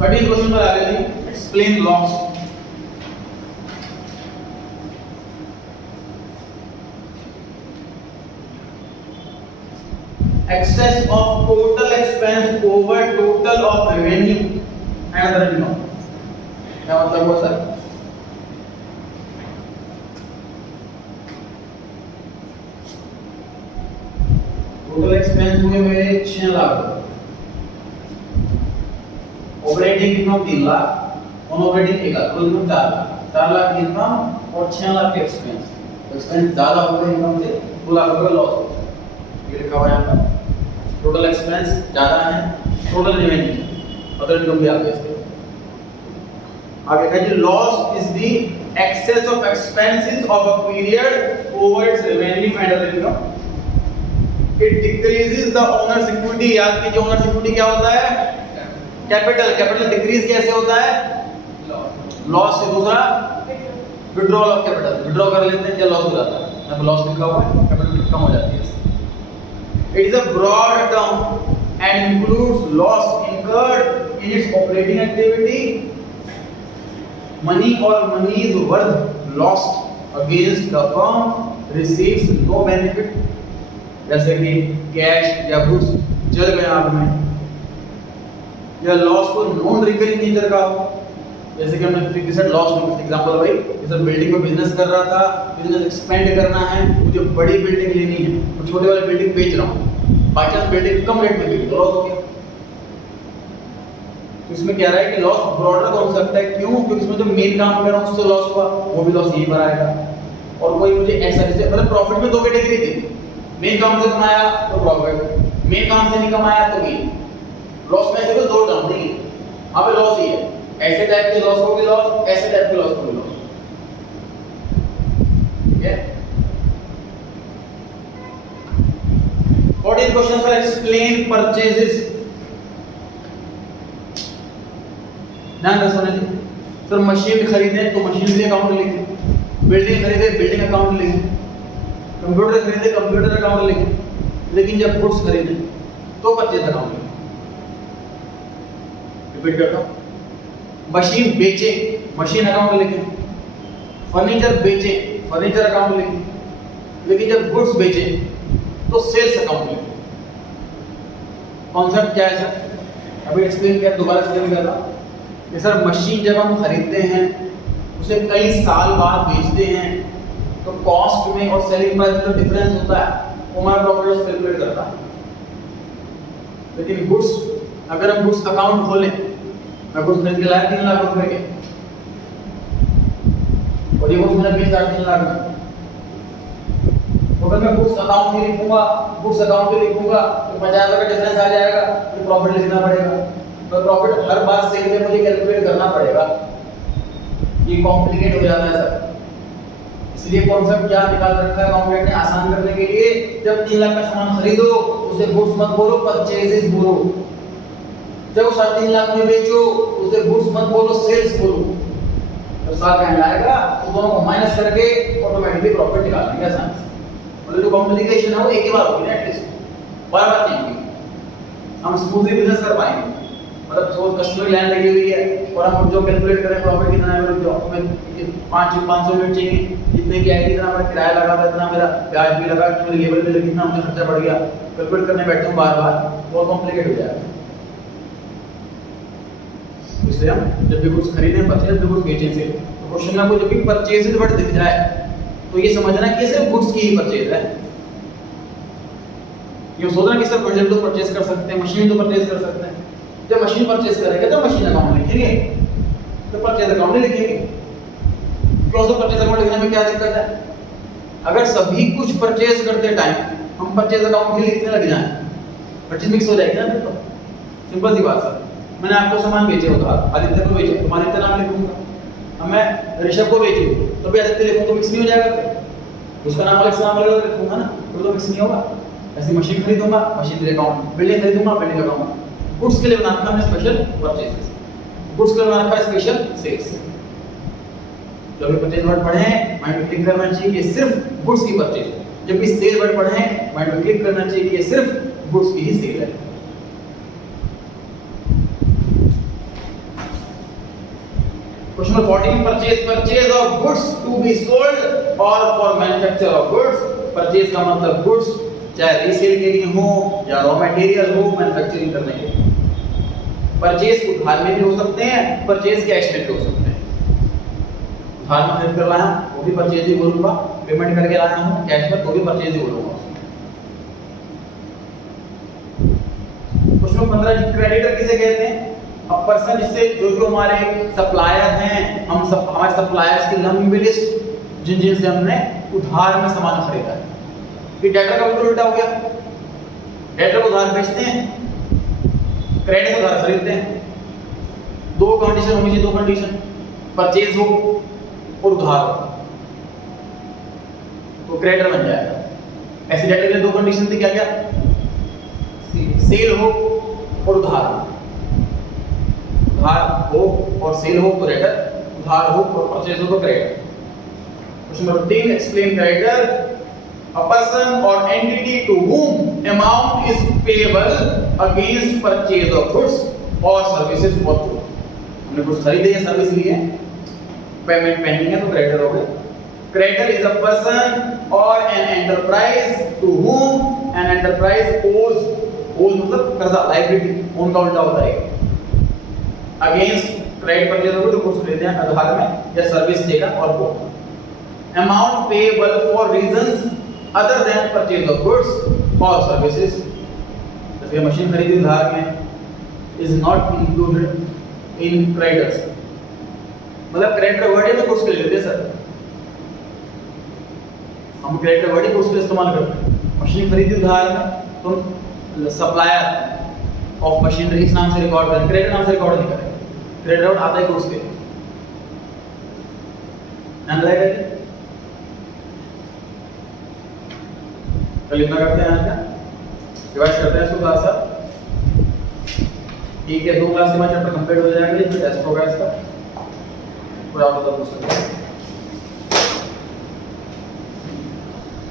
Thirteen question पर आगे जी, explain loss. Excess of total expense over total of revenue and other income। क्या मतलब हुआ सर? टोटल एक्सपेंस हुए मेरे 6 lakh, operating income 3 lakh, non operating 1 lakh, कुल इनकम 4 लाख। 4 लाख की इनकम और 6 लाख के एक्सपेंस। एक्सपेंस ज्यादा हो गए इनकम से, 2 लाख रुपए लॉस हो गया। ये लिखा हुआ है यहाँ पर, टोटल एक्सपेंस ज्यादा है, टोटल रेवेन्यू अदर इनकम भी आ गया इसके। आगे का जी, loss is the excess of expenses of a period over its revenue and other income. It decreases the owners equity. याद कीजिए ओनर्स इक्विटी क्या होता है? कैपिटल। कैपिटल डिक्रीज कैसे होता है? लॉस से। दूसरा विड्रॉल ऑफ कैपिटल, विड्रॉ कर लेते हैं जब लॉस हो जाता है, जब लॉस लिखा हुआ है कैपिटल कम हो जाती है। It is a broad term and includes loss incurred in its operating activity, money और moneys worth lost against the firm receives no benefit. जैसे कि कैश या गुड्स जल गए आग में, या लॉस को नॉन रिकरिंग नेचर का हो, जैसे कि हमने फिक्स्ड लॉस एग्जांपल भाई, जैसे बिल्डिंग में बिजनेस कर रहा था, बिजनेस एक्सपेंड करना है, मुझे बड़ी बिल्डिंग लेनी है, तो छोटे वाली बिल्डिंग बेच रहा हूँ, by chance building come rate में बिकी तो लॉस हो गया। तो इसमें कह रहा है कि लॉस ब्रॉडर कौन सकता है, क्यों? क्योंकि इसमें जो मेन काम कर रहा हूँ उससे लॉस हुआ, वो भी लॉस यही पर आएगा। और कोई मुझे ऐसा, जैसे मतलब प्रॉफिट में 2 कैटेगरी थी, मेन काम से कमाया तो प्रॉफिट, मेन काम से नहीं कमाया तो गेन। लॉस में से तो 2 टर्म नहीं, यहाँ पे लॉस ही है, ऐसे टाइप के लॉस को भी लॉस, ऐसे टाइप के लॉस को भी लॉस। ठीक है, 14 क्वेश्चन फॉर एक्सप्लेन परचेजेस। ध्यान रखना जी सर, मशीन खरीदे तो मशीनरी अकाउंट लिखें, बिल्डिंग खरीदे बिल्डिंग अकाउंट लिखें, कंप्यूटर खरीदे कंप्यूटर अकाउंट लिखें, लेकिन जब गुड्स खरीदे तो परचेज अकाउंट लिखें। रिपीट करता हूं, मशीन बेचे मशीन अकाउंट लिखें, फर्नीचर बेचे फर्नीचर अकाउंट लिखें, लेकिन जब गुड्स बेचे तो सेल्स अकाउंट लिखें। कॉन्सेप्ट क्या है सर? अभी एक्सप्लेन किया, दोबारा एक्सप्लेन कर रहा हूं कि सर मशीन जब हम खरीदते हैं उसे कई साल बाद बेचते हैं तो कॉस्ट में और सेलिंग प्राइस में जो डिफरेंस होता है वो हमारा प्रॉफिट लॉस कैलकुलेट करता है। लेकिन गुड्स, अगर हम गुड्स अकाउंट खोलें, मैं गुड्स खरीद के लाया 3 लाख रुपए के और ये गुड्स मैंने बेच 3 लाख में, तो अगर मैं गुड्स अकाउंट में लिखूंगा तो 50,000 का डिफरेंस आ जाएगा, तो प्रॉफिट लिखना पड़ेगा। तो प्रॉफिट हर बार सेल में मुझे कैलकुलेट करना पड़ेगा, ये कॉम्प्लिकेट हो जाता है सर। इसलिए कॉन्सेप्ट क्या निकाल रखा है अकाउंटेंट ने आसान करने के लिए, जब 3 लाख का सामान खरीदो उसे गुड्स मत बोलो, परचेजेस बोलो। जब 3.5 लाख में बेचो उसे गुड्स मत बोलो, सेल्स बोलो। तो साल का एंड आएगा तो दोनों को माइनस करके ऑटोमेटिकली प्रॉफिट निकाल लेंगे आसान से। मतलब जो कॉम्प्लिकेशन है वो एक ही बार होगी ना, एटलीस्ट बार बार नहीं होगी, हम स्मूथली बिजनेस कर पाएंगे। मतलब सपोज कस्टमर लाइन लगी हुई है और हम जो कैलकुलेट करें प्रॉफिट कितना है, मेरे जॉब में 500 यूनिट चाहिए, जितने की आएगी इतना मेरा किराया लगा था, इतना मेरा ब्याज भी लगा, मेरी लेबर भी लगी, इतना मुझे खर्चा बढ़ गया, कैलकुलेट करने बैठता हूँ बार बार, बहुत कॉम्प्लिकेट हो जाएगा। इसलिए हम जब भी कुछ खरीदें परचेज, जब भी कुछ बेचें से तो क्वेश्चन में आपको जब भी परचेज वर्ड दिख जाए तो ये समझना कि ये सिर्फ गुड्स की ही परचेज है। ये सोचना कि सिर्फ फर्नीचर तो परचेज कर सकते हैं, मशीन तो परचेज कर सकते हैं। जब मशीन परचेज करेंगे तो मशीन अकाउंट लिखेंगे, तो परचेज अकाउंट नहीं लिखेंगे। क्यों? तो परचेज अकाउंट लिखने में क्या दिक्कत है? अगर सभी कुछ परचेज करते टाइम हम परचेज अकाउंट ही लिखने लग जाएं, परचेज मिक्स हो जाएगी ना फिर तो। सिंपल सी बात सर, मैंने आपको सामान बेचे उधार, आदित्य को बेचे तो आदित्य नाम लिखूंगा। अब मैं ऋषभ को बेचूं तो भी आदित्य लिखूं तो मिक्स नहीं हो जाएगा फिर? उसका नाम अलग से नाम अलग लिखूंगा ना, तो मिक्स नहीं होगा। ऐसे मशीन खरीदूंगा, मशीनरी अकाउंट, बिल्डिंग खरीदूंगा, बिल्डिंग अकाउंट। गुड्स के लिए बना रखा हमने स्पेशल परचेजेस, गुड्स के लिए बना रखा स्पेशल सेल्स। जब भी परचेज वर्ड पढ़े हैं माइंड में क्लिक करना चाहिए कि सिर्फ गुड्स की परचेज है। जब भी सेल वर्ड पढ़े हैं माइंड में क्लिक करना चाहिए कि सिर्फ गुड्स की ही सेल है। Question number 14, purchase of goods to be sold और for manufacture of goods. Purchase का मतलब गुड्स चाहे रीसेल के लिए हो या रॉ मटेरियल हो मैन्युफैक्चरिंग करने के लिए। परचेज उधार में भी हो सकते हैं, परचेज कैश में भी हो सकते हैं। उधार में खरीद कर लाया वो भी परचेज ही बोलूंगा, पेमेंट करके लाया हूं कैश में तो भी परचेज ही बोलूंगा। क्वेश्चन 15, क्रेडिटर किसे कहते हैं? अब पर्सन जिससे जो हमारे सप्लायर हैं, हम सब हमारे सप्लायर्स की लंबी लिस्ट जिनसे हमने उधार में सामान खरीदा है। कि डेटर का बिल्कुल उल्टा हो गया, डेटर को उधार बेचते हैं, क्रेडिट को उधार खरीदते हैं। दो कंडीशन होनी चाहिए, दो कंडीशन, परचेज हो और उधार हो तो क्रेडिटर बन जाएगा। ऐसे डेटर में दो कंडीशन थी, क्या क्या? सेल हो और उधार हो। उधार हो और सेल हो तो क्रेडिटर, उधार हो और परचेज हो तो creditor. Question number 3, explain creditor. A person or entity to whom amount is payable against purchase of goods or services for two। हमने कुछ खरीदे या सर्विस ली है, पेमेंट पेंडिंग है तो क्रेडिटर हो गया। क्रेडिटर इज अ पर्सन और an enterprise to whom an enterprise owes मतलब कर्जा, लायबिलिटी, ओन का उल्टा होता है। अगेंस्ट क्रेडिट परचेज हो तो कुछ खरीदे हैं आधार में या सर्विस देगा और वो amount payable for reasons other than purchase of goods or services। जैसे मशीन खरीदी उधार में is not included in creditors। मतलब क्रेडिटर वर्ड है तो गुड्स के लिए लेते हैं सर, हम क्रेडिटर वर्ड ही गुड्स के लिए इस्तेमाल करते हैं। मशीन खरीदी उधार में तो सप्लायर ऑफ मशीनरी इस नाम से रिकॉर्ड करें, क्रेडिटर नाम से रिकॉर्ड नहीं करें, क्रेडिटर वर्ड आता है गुड्स के लिए। कल इतना करते हैं, आज का रिवाइज करते हैं इसको क्लास साथ। ठीक है, 2 क्लास के बाद चैप्टर कंप्लीट हो जाएंगे, फिर टेस्ट होगा इसका, पूरा आप बता सकते हैं।